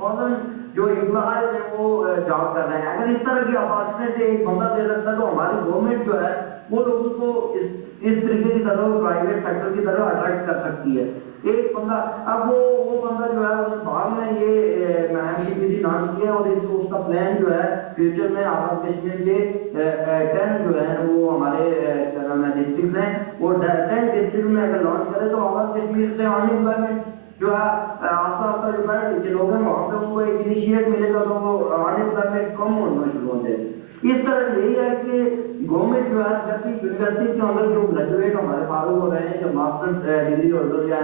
8,000 جو امپلائیز ہیں وہ جاب کر رہے ہیں. اگر اس طرح کی اپارچونیٹی ایک بندہ دے سکتا ہے تو ہماری گورنمنٹ جو ہے وہ لوگوں کو اس طریقے کی طرح پرائیویٹ سیکٹر کی طرح اٹریکٹ کر سکتی ہے. ایک بندہ اب وہ بندہ جو ہے اس باغ میں یہ MTBC لانچ کیا اور اس کا پلان جو ہے فیوچر میں آزاد کشمیر کے 10 جو ہے وہ ہمارے ڈسٹرکٹس ہیں, وہ 10 ڈسٹرکٹ میں اگر لانچ کرے تو آزاد کشمیر سے آنے امپلائمنٹ جو ہے آہستہ آہستہ جو ہے لوگ ہیں وہاں پہ ان کو ایک انیشیٹ ملے گا تو وہ آنے امپلائمنٹ کم ہونا شروع ہو جائے. اس طرح یہی ہے کہ گورنمنٹ جو ہے جب بھی یونیورسٹی کے اندر جو گریجویٹ ہمارے فارغ ہو رہے ہیں, جو ماسٹر ڈگری ہولڈر یا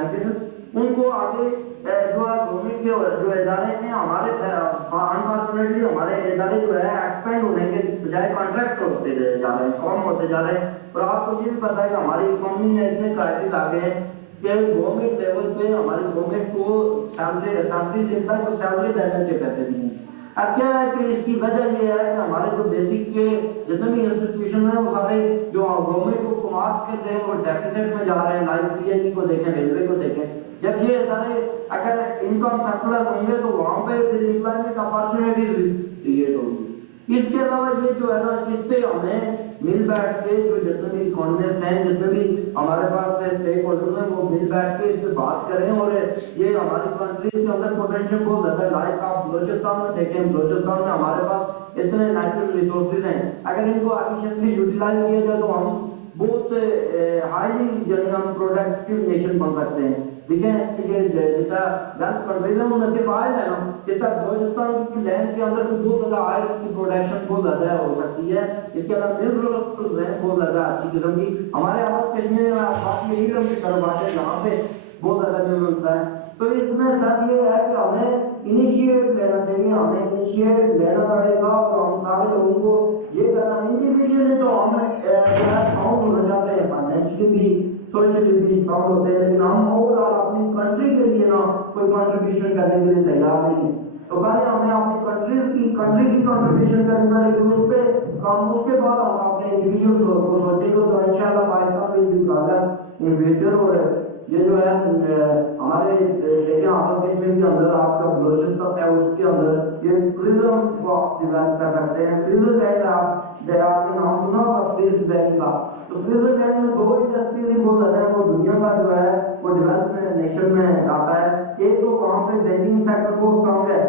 ان کو آگے جو ہے گورنمنٹ کے جو ادارے ہیں ہمارے انفارچونیٹلی ہمارے ادارے جو ہے ایکسپینڈ ہونے کے بجائے کانٹریکٹ ہوتے جا رہے ہیں, کم ہوتے جا رہے ہیں. اور آپ کو یہ بھی پتا ہے کہ ہماری اکانومی میں اتنے کرائسس آ گئے ہیں کہ گورنمنٹ لیول پہ ہماری گورنمنٹ کو سیلری سے تک سیلری دینے کے پیسے نہیں ہیں. اب کیا ہے کہ اس کی وجہ یہ ہے کہ ہمارے جو بیسک کے جتنے بھی انسٹیٹیوشن ہیں وہ سارے جو گورنمنٹ کو کمات کے تھے وہ ڈیفیسٹ میں جا رہے ہیں. لائک PNG کو دیکھیں, ریلوے کو دیکھیں, جب یہ ادارے اگر انکم سرپلس ہوں گے تو وہاں پہ پھر امپلائمنٹ اپارچونیٹیز بھی کریٹ ہوگی. اس کے علاوہ یہ جو ہے نا اس پہ ہمیں مل بیٹھ کے جو جتنے بھی اکانومسٹ ہیں, جتنے بھی ہمارے پاس اسٹیک ہولڈر ہیں, وہ مل بیٹھ کے اس پہ بات کریں. اور یہ ہماری کنٹریز کے اندر پوٹینشیل بہت زیادہ ہے. لائک آپ بلوچستان میں دیکھیں, بلوچستان میں ہمارے پاس اتنے نیچرل ریسورسز ہیں, اگر ان کو ایفیشینٹلی یوٹیلائز کیا جائے تو ہم بہت ہائیلی یعنی ہم پروڈکٹیو نیشن بن سکتے ہیں. دیکھیں کہ جیسا ویلتھ پرویژن میں سے پائے ہے نا, جیسا بلوچستان کی لینڈ کے اندر بہت زیادہ آئل کی پروڈکشن بہت زیادہ ہو سکتی ہے. اس کے علاوہ منرلز ہیں بہت زیادہ اچھی قسم کی. ہمارے آزاد کشمیر میں باقی ایرم کی طرف آتے ہیں جہاں پہ بہت زیادہ منرلز ہے. تو اس میں سر یہ ہے کہ ہمیں انیشیٹ لینا چاہیے, ہمیں انیشیٹ لینا پڑے گا اور ہم سارے لوگوں کو یہ کرنا. انڈیویجولی تو ہم ساؤنڈ ہونا چاہتے ہیں, فائنینشلی بھی سوشلی بھی ساؤنڈ ہوتے ہیں, لیکن ہم اوور آل اپنی کنٹری کے لیے نا کوئی کنٹریبیوشن کرنے کے لیے تیار نہیں ہے. تو پہلے ہمیں اپنی کنٹری کی کنٹریبیوشن کرنی پڑے گی, اس پہ کام, اس کے بعد ہم اپنے انڈیویجول کو سوچیں گے. تو انشاءاللہ Pakistan will be progress in future. اور یہ جو ہے ہمارے دیکھیں آزاد کشمیر کے اندر آپ کا بلوچستان ہے, اس کے اندر یہ ٹوریزم کو آپ ڈیولپ کر سکتے ہیں. سوئٹزرلینڈ آپ نے نام سنا ہوگا سوئس بینک کا, تو سوئٹزرلینڈ میں 2 انڈسٹریز ہی بہت زیادہ ہیں, وہ دنیا کا جو ہے وہ ڈیولپمنٹ نیشن میں آتا ہے. ایک تو وہاں پہ بینکنگ سیکٹر بہت اسٹرانگ ہے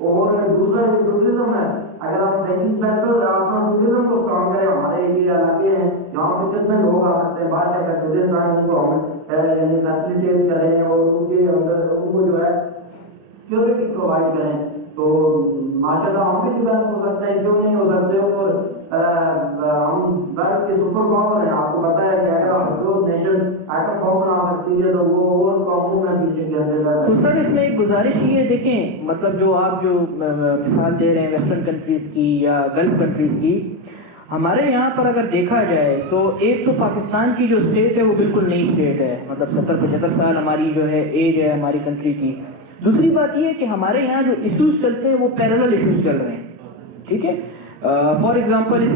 اور دوسرا ٹوریزم ہے. اگر آپ بینکنگ سیکٹر آپ ٹوریزم کو اسٹرانگ کریں، ہمارے یہ علاقے ہیں یہاں پہ کتنے لوگ آ سکتے ہیں باہر سے، اگر ٹورسٹ آئیں ان کو ہم یعنی فیسلیٹیٹ کریں اور ان کے اندر ان کو جو ہے سیکورٹی پرووائڈ کریں تو ماشاء اللہ ہم بھی ڈیولپ ہو سکتے ہیں، کیوں نہیں ہو سکتے. اور ہم ورلڈ کے سپر پاور ہیں، آپ کو پتا ہے کہ اگر جو نیشن ایٹم بم بنا سکتی ہے تو وہ اور قوموں میں پیچھے کیسے رہ. تو سر اس میں ایک گزارش یہ دیکھیں، مطلب جو آپ جو مثال دے رہے ہیں ویسٹرن کنٹریز کی یا گلف کنٹریز کی، ہمارے یہاں پر اگر دیکھا جائے تو ایک تو پاکستان کی جو اسٹیٹ ہے وہ بالکل نئی اسٹیٹ ہے، مطلب 70-75 سال ہماری جو ہے ایج ہے ہماری کنٹری کی. دوسری بات یہ ہے کہ ہمارے یہاں جو ایشوز چلتے ہیں وہ پیرلل ایشوز چل رہے ہیں، ٹھیک ہے. فار ایگزامپل اس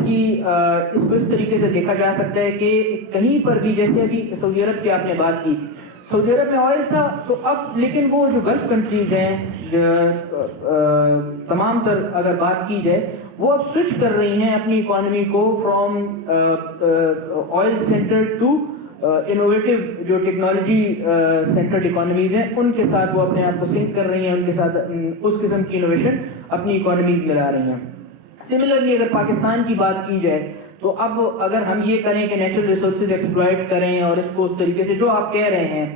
کو اس طریقے سے دیکھا جا سکتا ہے کہ کہیں پر بھی، جیسے ابھی سعودی عرب کی آپ نے بات کی، سعودی عرب میں آئل تھا تو اب لیکن وہ جو گلف کنٹریز ہیں تمام تر اگر بات کی جائے وہ اب سوئچ کر رہی ہیں اپنی اکانومی کو from oil centre to innovative جو ٹیکنالوجی سینٹرڈ اکانومیز ہیں ان کے ساتھ وہ اپنے آپ کو سنک کر رہی ہیں، ان کے ساتھ اس قسم کی انوویشن اپنی اکانومیز میں لا رہی ہیں. سملرلی اگر پاکستان کی بات کی جائے تو اب اگر ہم یہ کریں کہ نیچرل ریسورسز ایکسپلائٹ کریں اور اس کو اس طریقے سے جو آپ کہہ رہے ہیں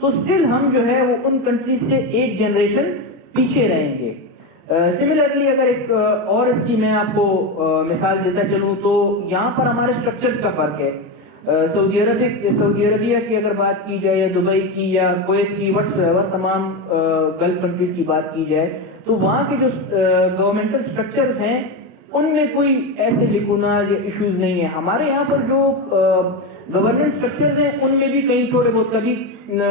تو سٹل ہم جو ہے وہ ان کنٹریز سے ایک جنریشن پیچھے رہیں گے. سملرلی اگر ایک اور اس کی میں آپ کو مثال دیتا چلوں تو یہاں پر ہمارے سٹرکچرز کا فرق ہے. سعودی عربیہ کی اگر بات کی جائے یا دبئی کی یا کویت کی وٹس ایور تمام گلف کنٹریز کی بات کی جائے تو وہاں کے جو گورنمنٹل سٹرکچرز ہیں ان میں کوئی ایسے لکوناز یا ایشوز نہیں ہیں. ہمارے یہاں پر جو گورننس سٹرکچرز ہیں ان میں بھی کہیں تھوڑے بہت کبھی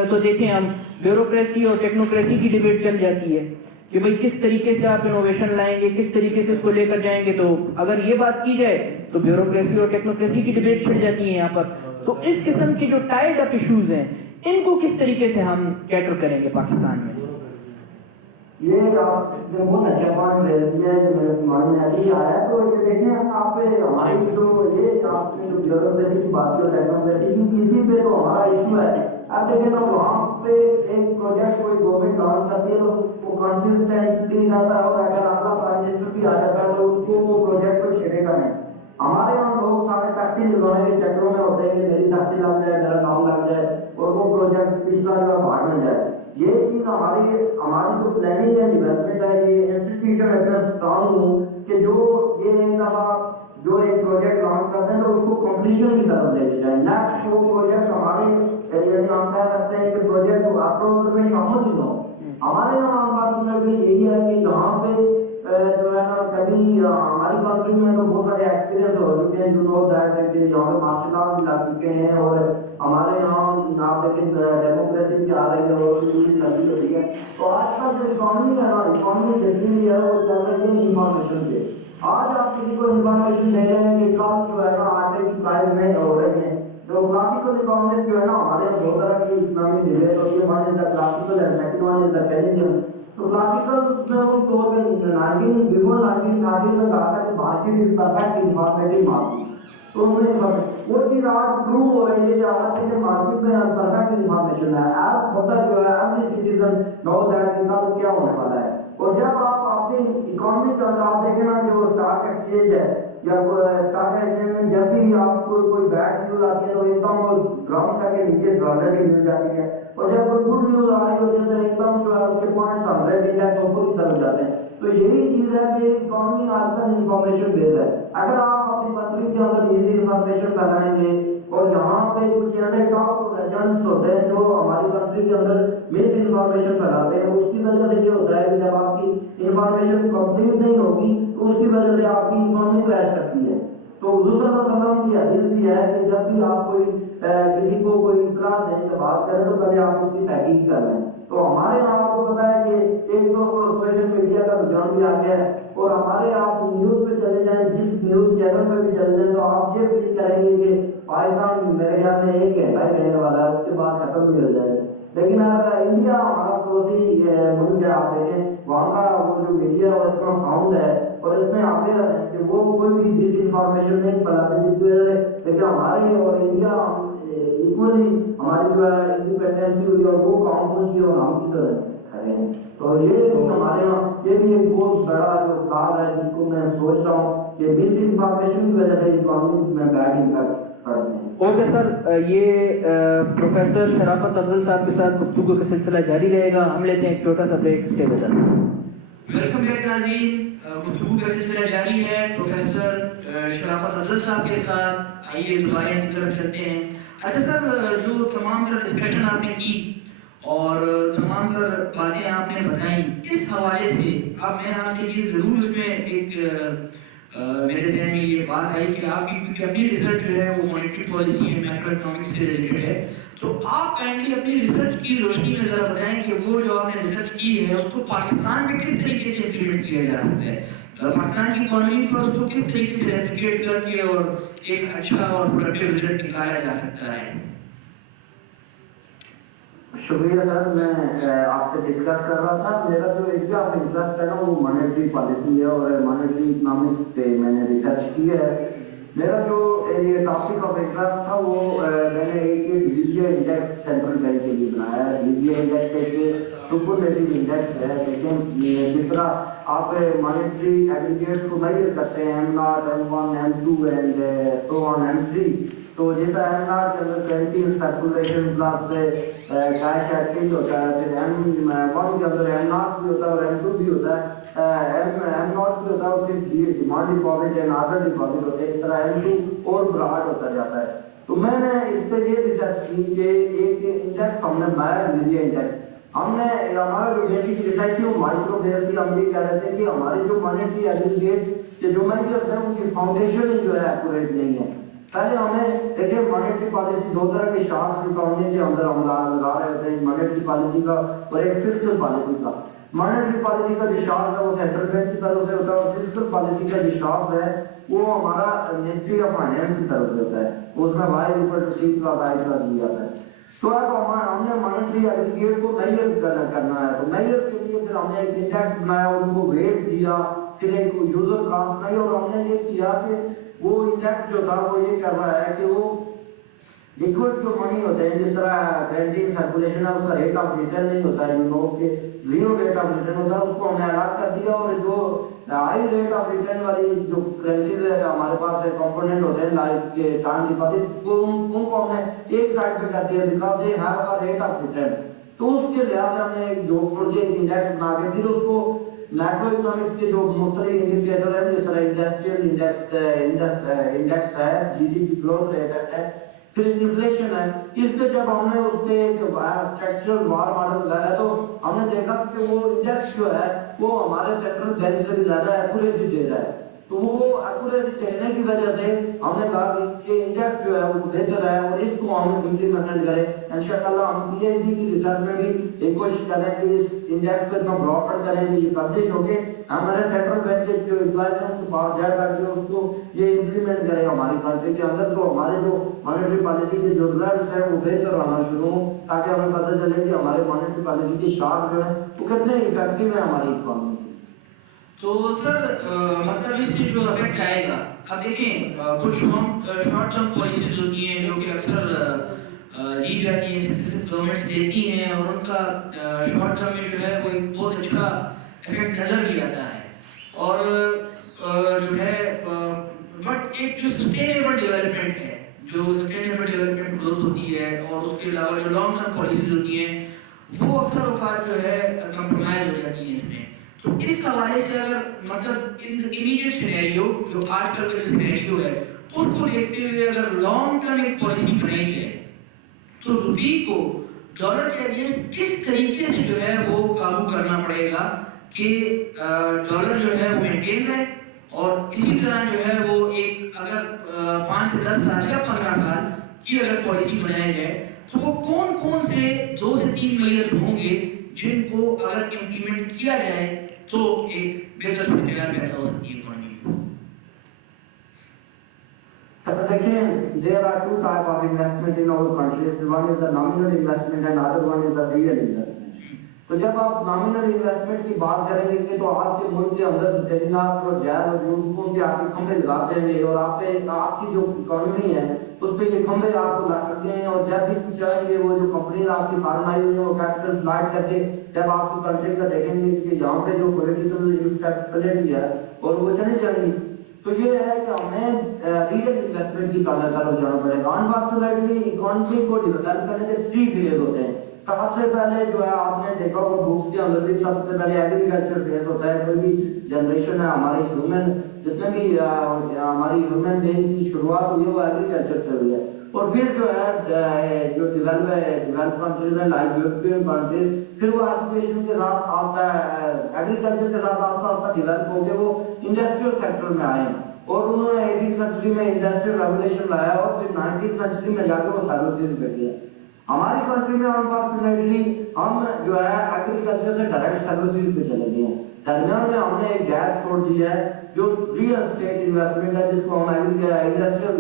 تو دیکھیں ہم بیوروکریسی اور ٹیکنوکریسی کی ڈیبیٹ چل جاتی ہے کہ بھئی کس طریقے سے آپ انوویشن لائیں گے، کس طریقے سے اس کو لے کر جائیں گے. تو اگر یہ بات کی جائے تو بیوروکریسی اور ٹیکنوکریسی کی ڈیبیٹ چھڑ جاتی ہے یہاں پر. تو اس قسم کے جو ٹائڈ اپ ایشوز ہیں ان کو کس طریقے سے ہم کیٹر کریں گے پاکستان میں؟ یہ آپ نے بہت اچھا پوائنٹ لے لیا ہے جو میرے دماغ میں ابھی آیا ہے. تو یہ دیکھیں آپ ہماری جو یہ آپ نے جو بیوروکریسی کی بات کی ٹیکنوکریسی کی، اسی پہ تو ہمارا ایشو ہے. اب دیکھیں نا وہاں پہ ایک پروجیکٹ کوئی گورنمنٹ لانچ کرتی ہے تو وہ کنسسٹنٹلی رہتا ہے اور اگر اگلا پرائم منسٹر بھی آ جاتا ہے تو اس کو وہ پروجیکٹ کو چھیڑے گا نہیں. ہمارے یہاں لوگ سارے تختی لگانے کے چکروں میں ہوتے ہیں کہ میری تختی لگ جائے، میرا نام لگ جائے اور وہ پروجیکٹ پچھلا جو ہے باہر مل جائے. یہ چیز ہماری جو پلاننگ اینڈ ڈیولپمنٹ ہے یہ انسٹیٹیوشن ایٹنا اسٹرانگ ہوں کہ جو یہ ایک دفعہ جو ایک پروجیکٹ لانچ کرتے ہیں تو اس کو کمپلیشن کی طرف لے کے جائیں. نیکسٹ وہ پروجیکٹ ہمارے یعنی ہم کہہ سکتے ہیں کہ پروجیکٹ اپروچ میں شامل ہی ہوں. ہمارے یہاں انفارچونیٹلی یہی ہے کہ یہاں پہ جو ہے نا کبھی ہماری کنٹری میں تو بہت سارے ایکسپیرینس ہو چکے ہیں جو نو دیٹ کہ یہاں پہ مارشل آرٹ بھی لگ چکے ہیں اور ہمارے یہاں آپ دیکھیں ڈیموکریسی بھی آ رہی ہے اور لگی ہو رہی ہے. تو آج کل جو اکانومی ہے نا، اکانومی جتنی بھی ہے وہ چل رہی ہے انفارمیشن سے. آج آپ کسی کو انفارمیشن دے رہے ہیں کہ کل جو ہے نا آٹے کی پرائز میں ہو رہے ہیں. جو کلاسیکل اکانومکس جو ہے نا ہمارے یہاں دو طرح کی اکنامک ڈیبیٹ ہوتی ہے، one is the classical and second one is the Canadian. تو کلاسیکل میں اس طور پہ 1930 میں کہا تھا کہ market is perfect informative market. تو وہ چیز آج پروو ہو رہی ہے کہ آج کے مارکیٹ میں پرفیکٹ انفارمیشن ہے. ایپ ہوتا جو ہے ایوری سٹیزن نو دیٹ کہ کل کیا ہونے والا ہے. اور جب آپ اپنی اکانومی کے اندر آپ دیکھیں نا جو اسٹاک ایکسچینج ہے یا اسٹاک ایکسچینج میں جب بھی آپ کو کوئی بیڈ نیوز آتی ہے تو ایک دم وہ ڈراؤن کر کے نیچے ڈالر کی نیوز آتی ہے اور جب کوئی گڈ نیوز آ رہی ہوتی ہے تو ایک دم جو ہے اس کے پوائنٹس 100 انڈیکس اوپر کی طرف جاتے ہیں. تو یہی چیز ہے کہ اکانومی آج کل انفارمیشن بیس ہے. اگر آپ اپنی کنٹری کے اندر ایزی انفارمیشن پھیلائیں گے اور یہاں پہ کچھ ایسے ٹاپ ایجنٹس ہوتے ہیں جو ہماری کنٹری کے اندر مس انفارمیشن پھیلاتے ہیں، اس کی وجہ سے یہ ہوتا ہے کہ جب آپ کی انفارمیشن کمپلیٹ نہیں ہوگی تو اس کی وجہ سے آپ کی اکانومی کریش کرتی ہے. تو حضور صلی اللہ علیہ وسلم کی حدیث بھی ہے کہ جب بھی آپ کوئی کسی کو کوئی اطلاع دینے کی بات کریں تو پہلے آپ اس کی تحقیق کر لیں. تو ہمارے یہاں آپ کو پتا ہے کہ ایک تو سوشل میڈیا کا رجحان بھی آ گیا ہے اور ہمارے آپ نیوز پہ چلے جائیں، جس نیوز چینل پہ بھی چلے جائیں تو آپ یہ فیل کریں گے کہ پاکستان میرے خیال میں 1 گھنٹہ ہی رہنے والا ہے، اس کے بعد ختم بھی ہو جائے گا. لیکن اگر انڈیا ہمارا پڑوسی ملک ہے، آپ دیکھیں وہاں کا وہ جو میڈیا ہے وہ اتنا ساؤنڈ ہے اور اس میں آپ کہ وہ کوئی بھی ڈس انفارمیشن نہیں پھیلاتے جس کی وجہ سے. لیکن ہمارے اور انڈیا ایکولی ہماری جو ہے انڈیپینڈنسی ہوئی اور وہ کام پہنچ گئی اور ہم کی طرح کھڑے ہیں. تو یہ ہمارے یہاں یہ یہ بھی ایک بہت بڑا جو سال ہے جس کو میں سوچ رہا ہوں کہ مس انفارمیشن کی وجہ سے اکانومی میں بیڈ امپیکٹ پڑتے ہیں. اوکے سر، یہ پروفیسر شرافت افضل صاحب کے ساتھ گفتگو کا سلسلہ جاری رہے گا. ہم لیتے ہیں ایک چھوٹا سا break. Stay with us. Welcome back ناظرین، گفتگو کا سلسلہ جاری ہے پروفیسر شرافت افضل صاحب کے ساتھ. آئیے دوبارہ ان کی طرف چلتے ہیں. اچھا سر، جو تمام تر ڈسکشن آپ نے کی اور تمام تر باتیں آپ نے بتائیں، اس حوالے سے اب میں آپ سے یہ ضرور اس میں ایک میرے ذہن میں یہ بات آئی کہ آپ کی کیونکہ اپنی ریسرچ جو ہے وہ monetary policy and macro economics سے ریلیٹڈ ہے، تو آپ کائنڈلی اپنی ریسرچ کی روشنی میں ذرا بتائیں کہ وہ جو آپ نے ریسرچ کی ہے اس کو پاکستان میں کس طریقے سے امپلیمنٹ کیا جا سکتا ہے، پاکستان کی اکانومی پر اس کو کس طریقے سے ریپلیکیٹ کر کے اور ایک اچھا اور پروڈکٹیو رزلٹ نکالا جا سکتا ہے. شکریہ سر. میں آپ سے ڈسکس کر رہا تھا. میرا جو ایریا آف انٹرسٹ ہے نا وہ مانیٹری پالیسی ہے اور مانیٹری اکنامکس پہ میں نے ریسرچ کی ہے. میرا جو یہ ٹاپک آف انٹرسٹ تھا وہ میں نے ایک لیجیے انڈیکس سینٹرل بینک کے لیے بنایا ہے. لیجیے انڈیکس ایک سپرلیٹو انڈیکس ہے، لیکن جس طرح آپ مانیٹری ایگریگیٹس کو میئر کرتے ہیں M0, M1, M2 and so on M3، تو جیسا M0 کے اندر currency circulation plus cash acting ہوتا ہے، پھر M1 کے اندر M0 بھی ہوتا ہے اور M2 بھی ہوتا ہے. M0 بھی ہوتا ہے اور پھر demand deposit and other deposit ہوتے ہیں. اس طرح M2 اور براڈ ہوتا جاتا ہے. تو میں نے اس پہ یہ ریسرچ کی کہ ایک انڈیکس ہم نے بنایا لیجیے انڈیکس. ہم نے ہمارا جو بیسک ریسرچ تھی وہ مائکرو بیس تھی. ہم یہ کہہ رہے تھے کہ ہماری جو مانیٹری ایگریگیٹ کے جو میجرز ہیں ان کی فاؤنڈیشن جو ہے ایکوریٹ نہیں ہے. پہلے ہمیں دیکھیں مانیٹری پالیسی دو طرح کی شاخ اکانومی کے اندر ہم لگا رہے تھے، مانیٹری پالیسی کا اور ایک فسکل پالیسی کا. مانیٹری پالیسی کا جو شاخ ہے وہ سینٹرل بینک کی طرف سے ہوتا ہے اور فسکل پالیسی کا جو شاخ ہے وہ ہمارا منسٹری آف فائنینس کی طرف سے ہوتا ہے. اس میں Y=C کا دیا جاتا ہے. تو اب ہم نے مانیٹری ایگریگیٹ کو میئر کرنا ہے. تو میئر کے لیے پھر ہم نے ایک انڈیکس بنایا، ان کو ویٹ دیا، پھر ایک یوزر کلاس بنائی اور ہم نے یہ کیا کہ وہ انڈیکس جو تھا وہ یہ کر رہا ہے کہ وہ لیکوڈ جو منی ہوتے ہیں، جس طرح کرنسی سرکولیشن ہے اس کا ریٹ آف ریٹرن نہیں ہوتا ہے، کہ زیرو ریٹ آف ریٹرن ہوتا ہے، اس کو ہم نے الگ کر دیا. اور جو ہائی ریٹ آف ریٹرن والی جو کرنسیز ہے ہمارے پاس کمپوننٹ ہوتے ہیں لائک کے ٹائم ڈپازٹ، ان کو ہم نے ایک سائڈ پہ کر دیا because they have a rate of return. تو اس کے لحاظ سے ہم نے ایک جو پروجیکٹ انڈیکس بنا کے پھر اس کو میکرو اکنامکس کے جو مختلف انڈیکیٹر ہیں جس طرح انڈسٹریل انڈیکس ہے، G D P growth rate ہے، پھر انفلیشن ہے، اس پہ جب ہم نے اس پہ ٹیکسچرل وار ماڈل لگایا تو ہم نے دیکھا کہ وہ انڈیکس جو ہے وہ ہمارے سینٹرل بینک سے بھی زیادہ ایکوریسی دے رہا ہے. تو وہ ایکوریسی دینے کی وجہ سے ہم نے کہا کہ انڈیکس جو ہے وہ بہتر ہے اور اس کو ہم امپلیمنٹ کریں. انشاءاللہ ہم PhD کی ریسرچ میں بھی ایک کوشش کریں کہ اس انڈیکس کو اتنا براڈ کریں کہ یہ پبلش ہو کے ہمارے سینٹرل بینک کے جو امپلائز ہیں ان کے پاس جائے تاکہ اس کو یہ امپلیمنٹ کرے ہماری کنٹری کے اندر. تو ہمارے جو مانیٹری پالیسی کے جو رزلٹس ہیں وہ بہتر آنا شروع ہوں تاکہ ہمیں پتہ چلے کہ ہمارے مانیٹری پالیسی کی شاخ جو ہے وہ کتنے افیکٹو ہے ہماری اکانومی. تو سر مطلب اس سے جو افیکٹ آئے گا، اب دیکھیں کچھ شارٹ ٹرم پالیسیز ہوتی ہیں جو کہ اکثر لی جاتی ہیں، سکسیسو گورنمنٹس لیتی ہیں اور ان کا شارٹ ٹرم میں جو ہے وہ ایک بہت اچھا افیکٹ نظر بھی آتا ہے اور جو ہے بٹ ایک جو سسٹینیبل ڈیولپمنٹ ہے، جو سسٹینیبل ڈیولپمنٹ گروتھ ہوتی ہے اور اس کے علاوہ جو لانگ ٹرم پالیسیز ہوتی ہیں وہ اکثر اوقات جو ہے کمپرومائز ہو جاتی ہیں اس میں. تو اس حوالے سے اگر مطلب امیڈیٹ سینیریو جو آج کل کا جو سینیریو ہے اس کو دیکھتے ہوئے اگر لانگ ٹرم ایک پالیسی بنائی جائے تو روپی کو ڈالر کے اگینسٹ کس طریقے سے جو ہے وہ قابو کرنا پڑے گا کہ ڈالر جو ہے وہ مینٹین رہے اور اسی طرح جو ہے وہ ایک اگر 5 سے 10 سال یا 15 سال کی اگر پالیسی بنایا جائے تو وہ کون سے 2 سے 3 میئرز ہوں گے جن کو اگر امپلیمنٹ کیا جائے تو ایک بہتر صورتحال پیدا ہو سکتی ہے اکانومی میں. دیکھیں there are two type of investment in our countries. One is the nominal investment and other one is the real investment. تو جب آپ نامنل انویسٹمنٹ کی بات کریں گے کہ تو آپ کے ملک کے اندر تعینات اور جائز اور یونیفارم سے آپ کے کھمبے لگا دیں گے اور آپ کی جو اکانومی ہے اس پہ یہ کھمبے آپ کو لگ سکتے ہیں، اور جب بھی چاہیں گے وہ جو کمپنیز آپ کی فارم آئی ہوئی ہیں وہ کیپٹل فلائٹ کر کے جب آپ کی کنٹری کا دیکھیں گے کہ یہاں پہ جو پولیٹیکل انسٹیبلٹی ہے اور وہ چلی جائیں گی، تو یہ ہے کہ ہمیں ریئل انویسٹمنٹ کی طرف جانا پڑے گا۔ انفارچونیٹلی اکانومی کو ڈیولپ کرنے کے 3 فیز ہوتے ہیں۔ سب سے پہلے جو ہے آپ نے دیکھا ہوگا بکس کے اندر بھی سب سے پہلے ایگریکلچر فیز ہوتا ہے، کوئی بھی جنریشن ہے ہماری ہیومن جس میں بھی ہماری ہیومن بینگ کی شروعات ہوئی ہے وہ ایگریکلچر سے ہوئی ہے، اور پھر جو ہے جو ڈیولپ کنٹریز ہیں لائک یورپین کنٹریز، پھر وہ ایجوکیشن کے ساتھ آتا ہے ایگریکلچر کے ساتھ آہستہ آہستہ ڈیولپ ہو کے وہ انڈسٹریل سیکٹر میں آئے ہیں، اور انہوں نے 18 سینچری میں انڈسٹریل ریولیوشن لایا اور پھر 19 سینچری میں جا کے وہ سروسز پہ کیا۔ ہماری کنٹری میں انفارچونیٹلی ہم جو ہے ایگریکلچر سے ڈائریکٹ سروسز پہ چلے گئے ہیں۔ درمیان میں ہم نے ایک گیپ چھوڑ دیا ہے جو ریئل اسٹیٹ انویسٹمنٹ ہے، جس کو ہم انڈسٹریل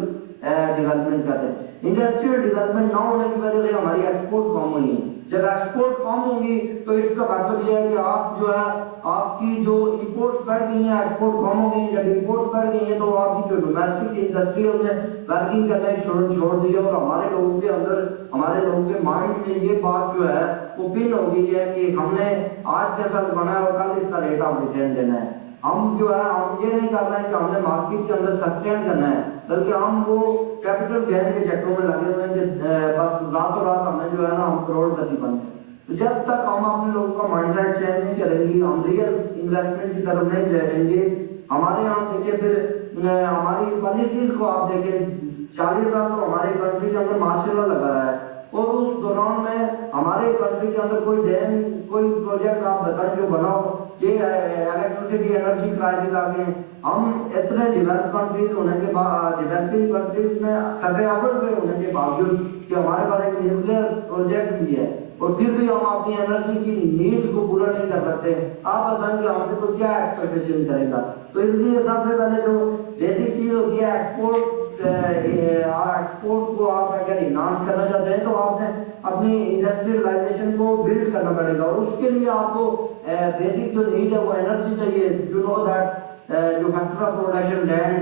ڈیولپمنٹ کہتے ہیں۔ انڈسٹریل ڈیولپمنٹ نہ ہونے کی وجہ سے ہماری ایکسپورٹ کم ہوئی ہے۔ جب ایکسپورٹ کم ہوں گی تو اس کا مطلب یہ ہے کہ آپ جو ہے آپ کی جو امپورٹس بڑھ گئی ہیں، ایکسپورٹ کم ہو گئی ہیں۔ جب امپورٹ بڑھ گئی ہیں تو آپ کی جو ڈومیسٹک انڈسٹری ہم نے ورکنگ کرنا چھوڑ دیا، اور ہمارے لوگوں کے اندر ہمارے لوگوں کے مائنڈ میں یہ بات جو ہے وہ پن ہو گئی ہے کہ ہم نے آج کیسا بنا ہے اور کل اس کا ریٹ آف ریٹرن دینا ہے۔ ہم جو ہے ہم یہ نہیں کر رہے ہیں کہ ہم نے مارکیٹ کے اندر سسٹین کرنا ہے، بلکہ ہم وہ کیپٹل گین کے چکروں میں لگے ہوئے ہیں کہ بس راتوں رات ہمیں جو ہے نا ہم کروڑ پتی بن جائیں۔ تو جب تک ہم اپنے لوگوں کا مائنڈ سیٹ چینج نہیں کریں گے، ہم ریئل انویسٹمنٹ کی طرف نہیں جائیں گے۔ ہمارے یہاں دیکھیں پھر ہماری پالیسیز کو آپ دیکھیں، 40 سال تو ہمارے کنٹری کے اندر ماشاء اللہ لگا رہا ہے، اور اس دوران میں ہمارے کنٹری کے اندر کوئی ڈیم کوئی پروجیکٹ آپ بتائیں جو بناؤ، یہ الیکٹریسٹی انرجی کرائسس آ گئے ہیں۔ ہم اتنے ڈیولپ کنٹریز ہونے کے بعد ڈیولپنگ کنٹریز میں سب اول پہ ہونے کے باوجود کہ ہمارے پاس ایک نیوکلیئر پروجیکٹ بھی ہے، اور پھر بھی ہم اپنی انرجی کی نیڈ کو پورا نہیں کر سکتے۔ آپ بتائیں کہ ہم سے تو کیا ایکسپیکٹیشن کرے گا؟ تو اس لیے سب سے پہلے جو بیسک چیز ہوتی ہے ایکسپورٹ کو آپ اگر انہانس کرنا چاہتے ہیں تو آپ نے اپنی انڈسٹریلائزیشن کو بلڈ کرنا پڑے گا، اور اس کے لیے آپ کو بیسک جو نیڈ ہے وہ انرجی چاہیے۔ یو نو دیٹ جو factor of production land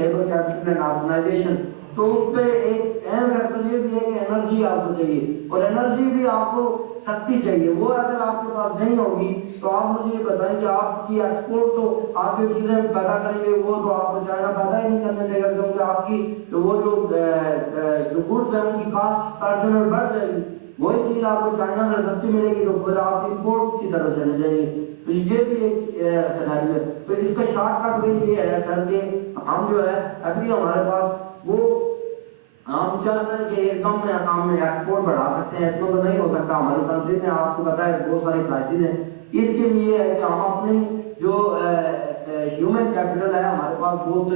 labour capital and organisation, تو اس پہ ایک اہم فیکٹر یہ بھی ہے کہ انرجی آپ کو چاہیے، اور انرجی بھی آپ کو سستی چاہیے۔ وہ اگر آپ کے پاس نہیں ہوگی تو آپ مجھے یہ بتائیں کہ آپ کی ایکسپورٹ تو آپ جو چیزیں پیدا کریں گے وہ تو آپ کو چائنا پیدا ہی نہیں کرنے دے گا، کیونکہ آپ کی وہ جو گڈس ہیں ان کی کاسٹ پرسنل بڑھ جائے گی۔ وہی چیز آپ کو چائنا سے سستی ملے گی تو پھر آپ امپورٹ کی طرف چلے جائیں گے۔ تو یہ بھی ایک سیناریو ہے۔ تو اس کا شارٹ کٹ وے یہ ہے سر کہ ہم جو ہے ابھی ہمارے پاس وہ ہم چاہتے ہیں کہ ایک دم میں ہم ایکسپورٹ بڑھا سکتے ہیں، اتنا تو نہیں ہو سکتا ہماری کنٹری میں۔ آپ کو پتا ہے بہت ساری کرائسز ہیں، اس کے لیے ہے کہ ہم اپنی جو ہیومن کیپٹل ہے ہمارے پاس بہت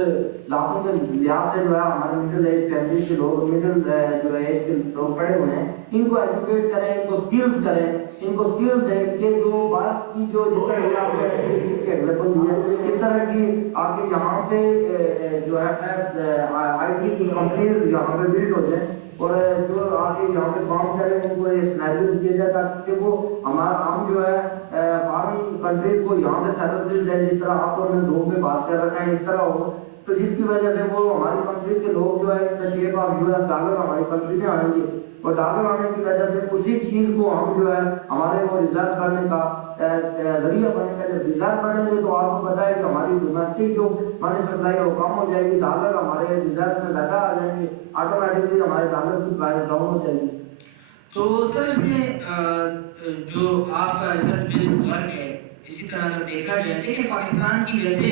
لاکھوں کے لحاظ سے جو ہے ہمارے مڈل ایج فیملی کے لوگ مڈل جو ایج کے لوگ پڑے ہوئے ہیں، ان کو ایجوکیٹ کریں، ان کو اسکلز کریں، ان کو اسکلز دیں کہ جو بات کی جو جس طرح اس طرح کی آگے یہاں پہ جو ہے آئی ٹی کی کمپنیز یہاں پہ بلڈ ہو جائیں، اور جو آگے یہاں پہ کام کریں ان کو یہ سینیریو دیا جائے تاکہ وہ ہم جو ہے فارن کنٹریز کو یہاں پہ سروسز دیں، جس طرح آپ نے دو پہ بات کر رکھا ہے اس طرح ہو، تو جس کی وجہ سے وہ ہماری کنٹری کے لوگ جو ہے shape of U S dollar ہماری کنٹری میں آئیں گے، اور ڈالر آنے کی وجہ سے اسی چیز کو ہم جو ہے ہمارے وہ ریزرو کرنے کا ذریعہ بنے گا۔ جب ریزرو بنے گے تو آپ کو پتا ہے کہ ہماری ڈومیسٹک جو منی سپلائی ہے وہ کم ہو جائے گی، ڈالر ہمارے ریزرو میں زیادہ آ جائیں گے، آٹومیٹکلی ہمارے ڈالر کی پرائز ڈاؤن ہو جائے گی۔ تو سر اس میں جو آپ کا ریسرچ بیسڈ ورک ہے، اسی طرح اگر دیکھا جائے، لیکن پاکستان کی ویسے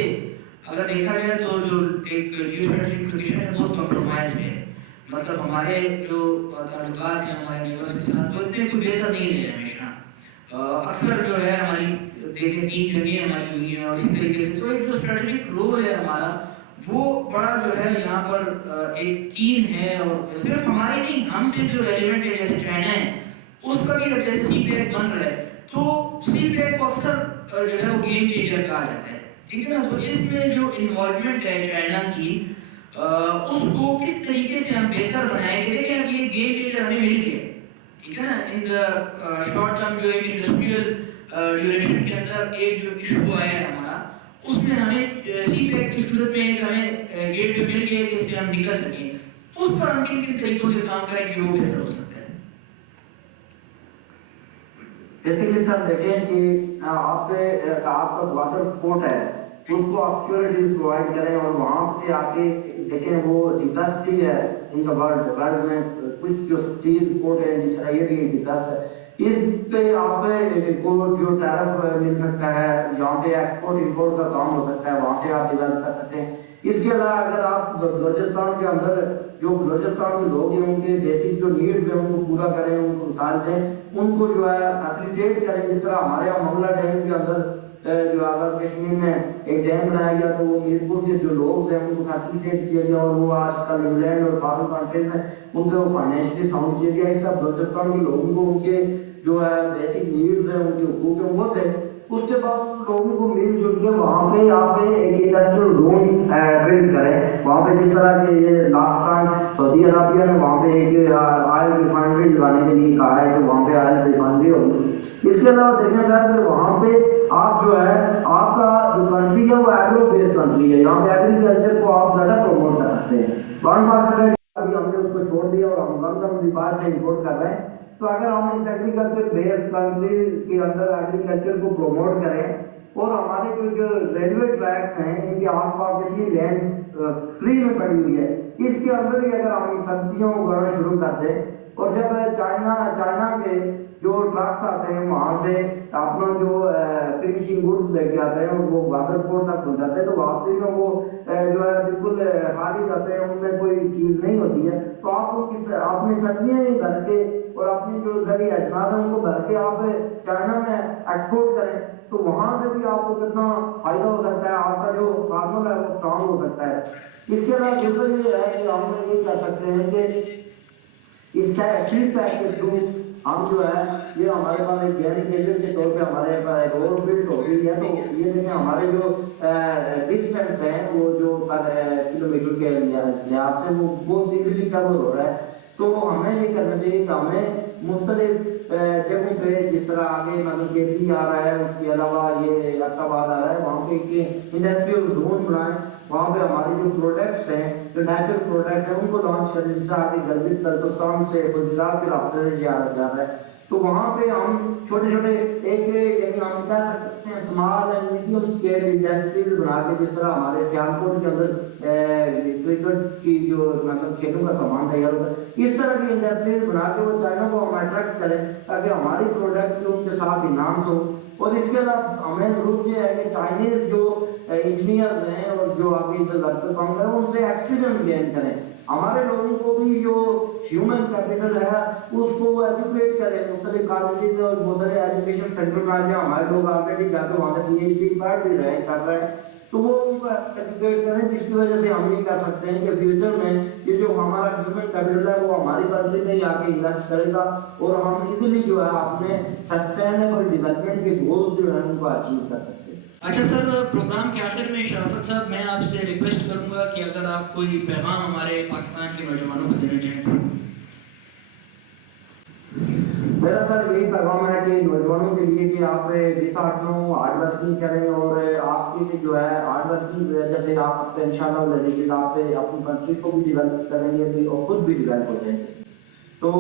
اگر دیکھا جائے تو جو ایک جیو اسٹریٹجک لوکیشن ہے بہت کمپرومائزڈ ہے، مطلب ہمارے جو تعلقات ہیں ہمارے نیبرس کے ساتھ وہ اتنے کوئی بہتر نہیں رہے ہمیشہ۔ اکثر جو ہے ہماری دیکھیں 3 جگہیں ہماری ہوئی ہیں، اور اسی طریقے سے تو ایک جو اسٹریٹجک رول ہے ہمارا وہ بڑا جو ہے یہاں پر ایک کین ہے، اور صرف ہمارے نہیں، ہم سے جو ایلیمنٹ ہے جیسے چائنا ہے اس کا بھی جیسے سی پیک بن رہا ہے، تو سی پیک کو اکثر جو ہے وہ گیم چینجر کہا جاتا ہے، ٹھیک ہے نا۔ تو اس میں جو انوالومنٹ ہے چائنا کی اس کو کس طریقے سے ہم بہتر بنائیں کہ دیکھیں اب یہ گیم چینجر ہمیں مل گئے، ٹھیک ہے نا. ان دا شارٹ ٹرم جو ایک انڈسٹریل ڈیوریشن کے اندر ایک جو ایشو آیا ہے ہمارا, اس میں ہمیں سی پیک کی صورت میں ایک ہمیں گیٹ وے مل گیا کہ اس سے ہم نکل سکیں, اس پر ہم کن کن طریقوں سے کام کریں کہ وہ بہتر ہو سکتا ہے. بیسیکلی سر دیکھیں کہ آپ کا واٹر پورٹ ہے, اس کو آپ سیکورٹی پرووائڈ کریں اور وہاں سے آ کے دیکھیں وہ انڈسٹری ہے ان کا ورلڈ میں کچھ جو اسٹیل پورٹ ہے جس طرح یہ ڈسٹ ہے, اس پہ آپ کو جو ٹیرف مل سکتا ہے, جہاں پہ ایکسپورٹ امپورٹ کا کام ہو سکتا ہے, وہاں سے آپ ڈیولپ کر سکتے ہیں. اس کے علاوہ اگر آپ بلوچستان کے اندر جو بلوچستان کے لوگ ہیں ان کے بیسک جو نیڈز ہیں ان کو پورا کریں, ان کو مثال دیں, ان کو جو ہے فیسیلیٹیٹ کریں. جس طرح ہمارے یہاں محلہ ڈیم کے اندر جو آزاد کشمیر میں ایک ڈیم بنایا گیا تو وہ میر پور کے جو لوگ ہیں ان کو فیسیلیٹیٹ کیا گیا, اور وہ آج کل انگلینڈ اور فارن کنٹریز میں ان کو فائنینشلی ساؤنڈ کیا گیا. اس طرح بلوچستان کے لوگوں کو ان کے جو ہے بیسک نیڈز ہیں, ان کے حقوق ہیں وہ تھے. اس کے بعد لوگوں کو مل جل کے وہاں پہ آپ ایک انڈسٹریل زون بلڈ کریں. وہاں پہ جس طرح کہ یہ لاسٹ ٹائم سعودی عربیہ نے وہاں پہ ایک آئل ریفائنری لگانے کے لیے کہا ہے کہ وہاں پہ آئل ریفائنری ہوگی. اس کے علاوہ دیکھا جائے کہ وہاں پہ آپ جو ہے آپ کا جو کنٹری ہے وہ ایگرو بیس کنٹری ہے, یہاں پہ ایگریکلچر کو آپ زیادہ پروموٹ کر سکتے ہیں. 1% ابھی ہم نے اس کو چھوڑ دیا اور ہم گندم باہر سے امپورٹ کر رہے ہیں. تو اگر ہم اس ایگریکلچر بیس کنٹری کے اندر ایگریکلچر کو پروموٹ کریں, اور ہمارے جو ریلوے ٹریکس ہیں ان کے آس پاس اتنی لینڈ فری میں پڑی ہوئی ہے, اس کے اندر ہی اگر ہم سبزیاں اگانا شروع کر دیں, اور جب چائنا کے جو ٹرکس آتے ہیں وہاں سے اپنا جو فنیشنگ گڈس لے کے آتے ہیں اور وہ بادر پورٹ تک پہنچ جاتے ہیں, تو واپسی میں وہ جو ہے بالکل خالی جاتے ہیں, ان میں کوئی چیز نہیں ہوتی ہے. تو آپ کو اپنی سبزیاں ہی بھر کے اور اپنی جو ذریعہ اجناس ہیں ان کو بھر کے آپ چائنا میں ایکسپورٹ کریں, تو وہاں سے بھی آپ کو کتنا فائدہ ہو سکتا ہے, آپ کا جو فارمر ہے وہ اسٹرانگ ہو سکتا ہے. اس کے علاوہ دوسرا یہ ہے کہ ہم یہ کر سکتے ہیں کہ اس سیڈ پیک کے تھرو ہم جو ہے یہ ہمارے پاس ایک گیرنگ ایجنٹ کے طور پہ ہمارے پاس ایک اور فیلڈ ہو گئی ہے. تو یہ دیکھیں ہمارے جو ڈسٹینس ہیں وہ جو کلو میٹر کے لحاظ سے وہ بہت ایزیلی کور ہو رہا ہے. تو ہمیں یہ کرنا چاہیے کہ ہمیں مختلف جگہوں پہ جس طرح آگے مطلب کے پی آ رہا ہے, اس کے علاوہ یہ اقتباد آ رہا ہے, وہاں پہ ایک انڈسٹریل زون بنائیں, وہاں پہ ہمارے جو پروڈکٹس ہیں جو نیچرل پروڈکٹس ہیں ان کو لانچ کریں. جس سے آگے گلگت بلتستان سے گجرات کے راستے سے جا رہا ہے, تو وہاں پہ ہم چھوٹے چھوٹے ایک یعنی ہم کیا سکتے ہیں small and medium scale industries بنا کے, جس طرح ہمارے سیالکوٹ کے اندر کرکٹ کی جو مطلب کھیلوں کا سامان تیار ہوتا ہے, اس طرح کی انڈسٹریز بنا کے وہ چائنا کو ہم اٹریکٹ کریں تاکہ ہماری پروڈکٹ جو ان کے ساتھ انہانس ہو. اور اس کے علاوہ ہمیں ضرورت یہ ہے کہ چائنیز جو انجینئرز ہیں اور جو آگے جو لڑکے کام کریں ان سے ایکسپیرینس گین کریں. ہمارے لوگوں کو بھی جو ہیومن کیپٹل ہے اس کو ایجوکیٹ کریں, مختلف کالجز اور مختلف ایجوکیشن سینٹر میں آ جائیں. ہمارے لوگ آلریڈی جا کے وہاں سے پی ایچ ڈی پڑھ بھی رہے کر رہے ہیں, تو وہ ان کو ایجوکیٹ کریں, جس کی وجہ سے ہم یہ کر سکتے ہیں کہ فیوچر میں یہ جو ہمارا ہیومن کیپٹل ہے وہ ہماری کنٹری میں ہی آ کے انویسٹ کرے گا, اور ہم ایزیلی جو ہے اپنے سسٹینیبل ڈیولپمنٹ کے گولز جو ہیں ان کو اچیو کر سکتے ہیں. اچھا سر, پروگرام کے آخر میں شرافت صاحب میں آپ سے ریکویسٹ کروں گا کہ اگر آپ کوئی پیغام ہمارے پاکستان کے نوجوانوں کو دینا چاہیں تو. میرا سر یہی پیغام ہے کہ نوجوانوں کے لیے کہ آپ ڈسہارٹنگ ہارڈ ورکنگ کریں, اور آپ کی جو ہے ہارڈ ورکنگ کی وجہ سے آپ انشاءاللہ آپ اپنی کنٹری کو بھی ڈیولپ کریں گے اور خود بھی ڈیولپ ہو جائیں گے. تو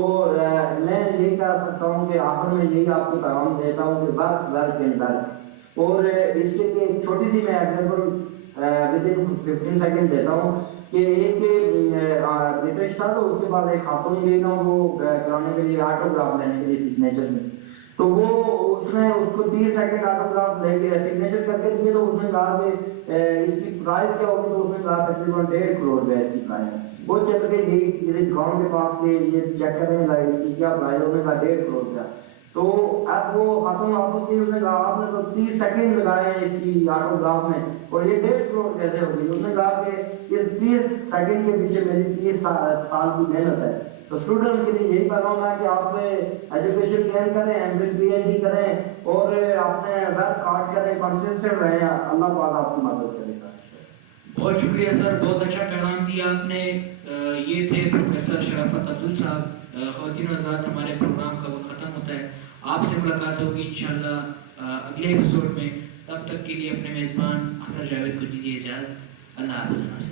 میں یہی کہہ سکتا ہوں کہ آخر میں یہی آپ کو پیغام دیتا ہوں کہ ورک اینڈ ورک. اور اس کے لیے ایک چھوٹی سی میں ایگزامپل ود ان 15 سیکنڈ دیتا ہوں کہ ایک برٹش تھا, تو اس کے بعد ایک خاتون گئی نا وہ کرانے کے لیے آٹوگراف لینے کے لیے سگنیچر میں, تو وہ اس نے اس کو 30 سیکنڈ آٹوگراف لے کے سگنیچر کر کے دیے. تو اس نے کہا کہ اس کی پرائز کیا ہوگی, تو اس نے کہا تقریباً 1.5 کروڑ روپے اس کی پرائز. وہ چل کے گئی کسی دکان کے پاس کے یہ چیک کرنے لگا اس کی کیا پرائز, اس نے کہا 1.5 کروڑ روپیہ. تو اب وہ خاتون واپس کی, اس نے کہا آپ نے تو 30 سیکنڈ لگائے ہیں اس کی آٹوگراف میں اور یہ 1.5 کروڑ کیسے ہوگی. اس نے کہا کہ اس 30 سیکنڈ کے پیچھے میری 30 سال کی محنت ہے. تو اسٹوڈنٹ کے لیے یہی پیغام ہے کہ آپ ایجوکیشن گین کریں, M Phil P H D کریں, اور اپنے ورک ہارڈ کریں, کنسسٹنٹ رہیں. اللہ پاک آپ کی مدد کرے گا. بہت شکریہ سر, بہت اچھا پیغام دیا آپ نے. یہ تھے پروفیسر شرافت افضل صاحب. خواتین و حضرات, ہمارے پروگرام کا وقت ختم ہوتا ہے. آپ سے ملاقات ہوگی انشاءاللہ اگلے ایپیسوڈ میں. تب تک کے لیے اپنے میزبان اختر جاوید کو دیجیے اجازت. اللہ حافظ.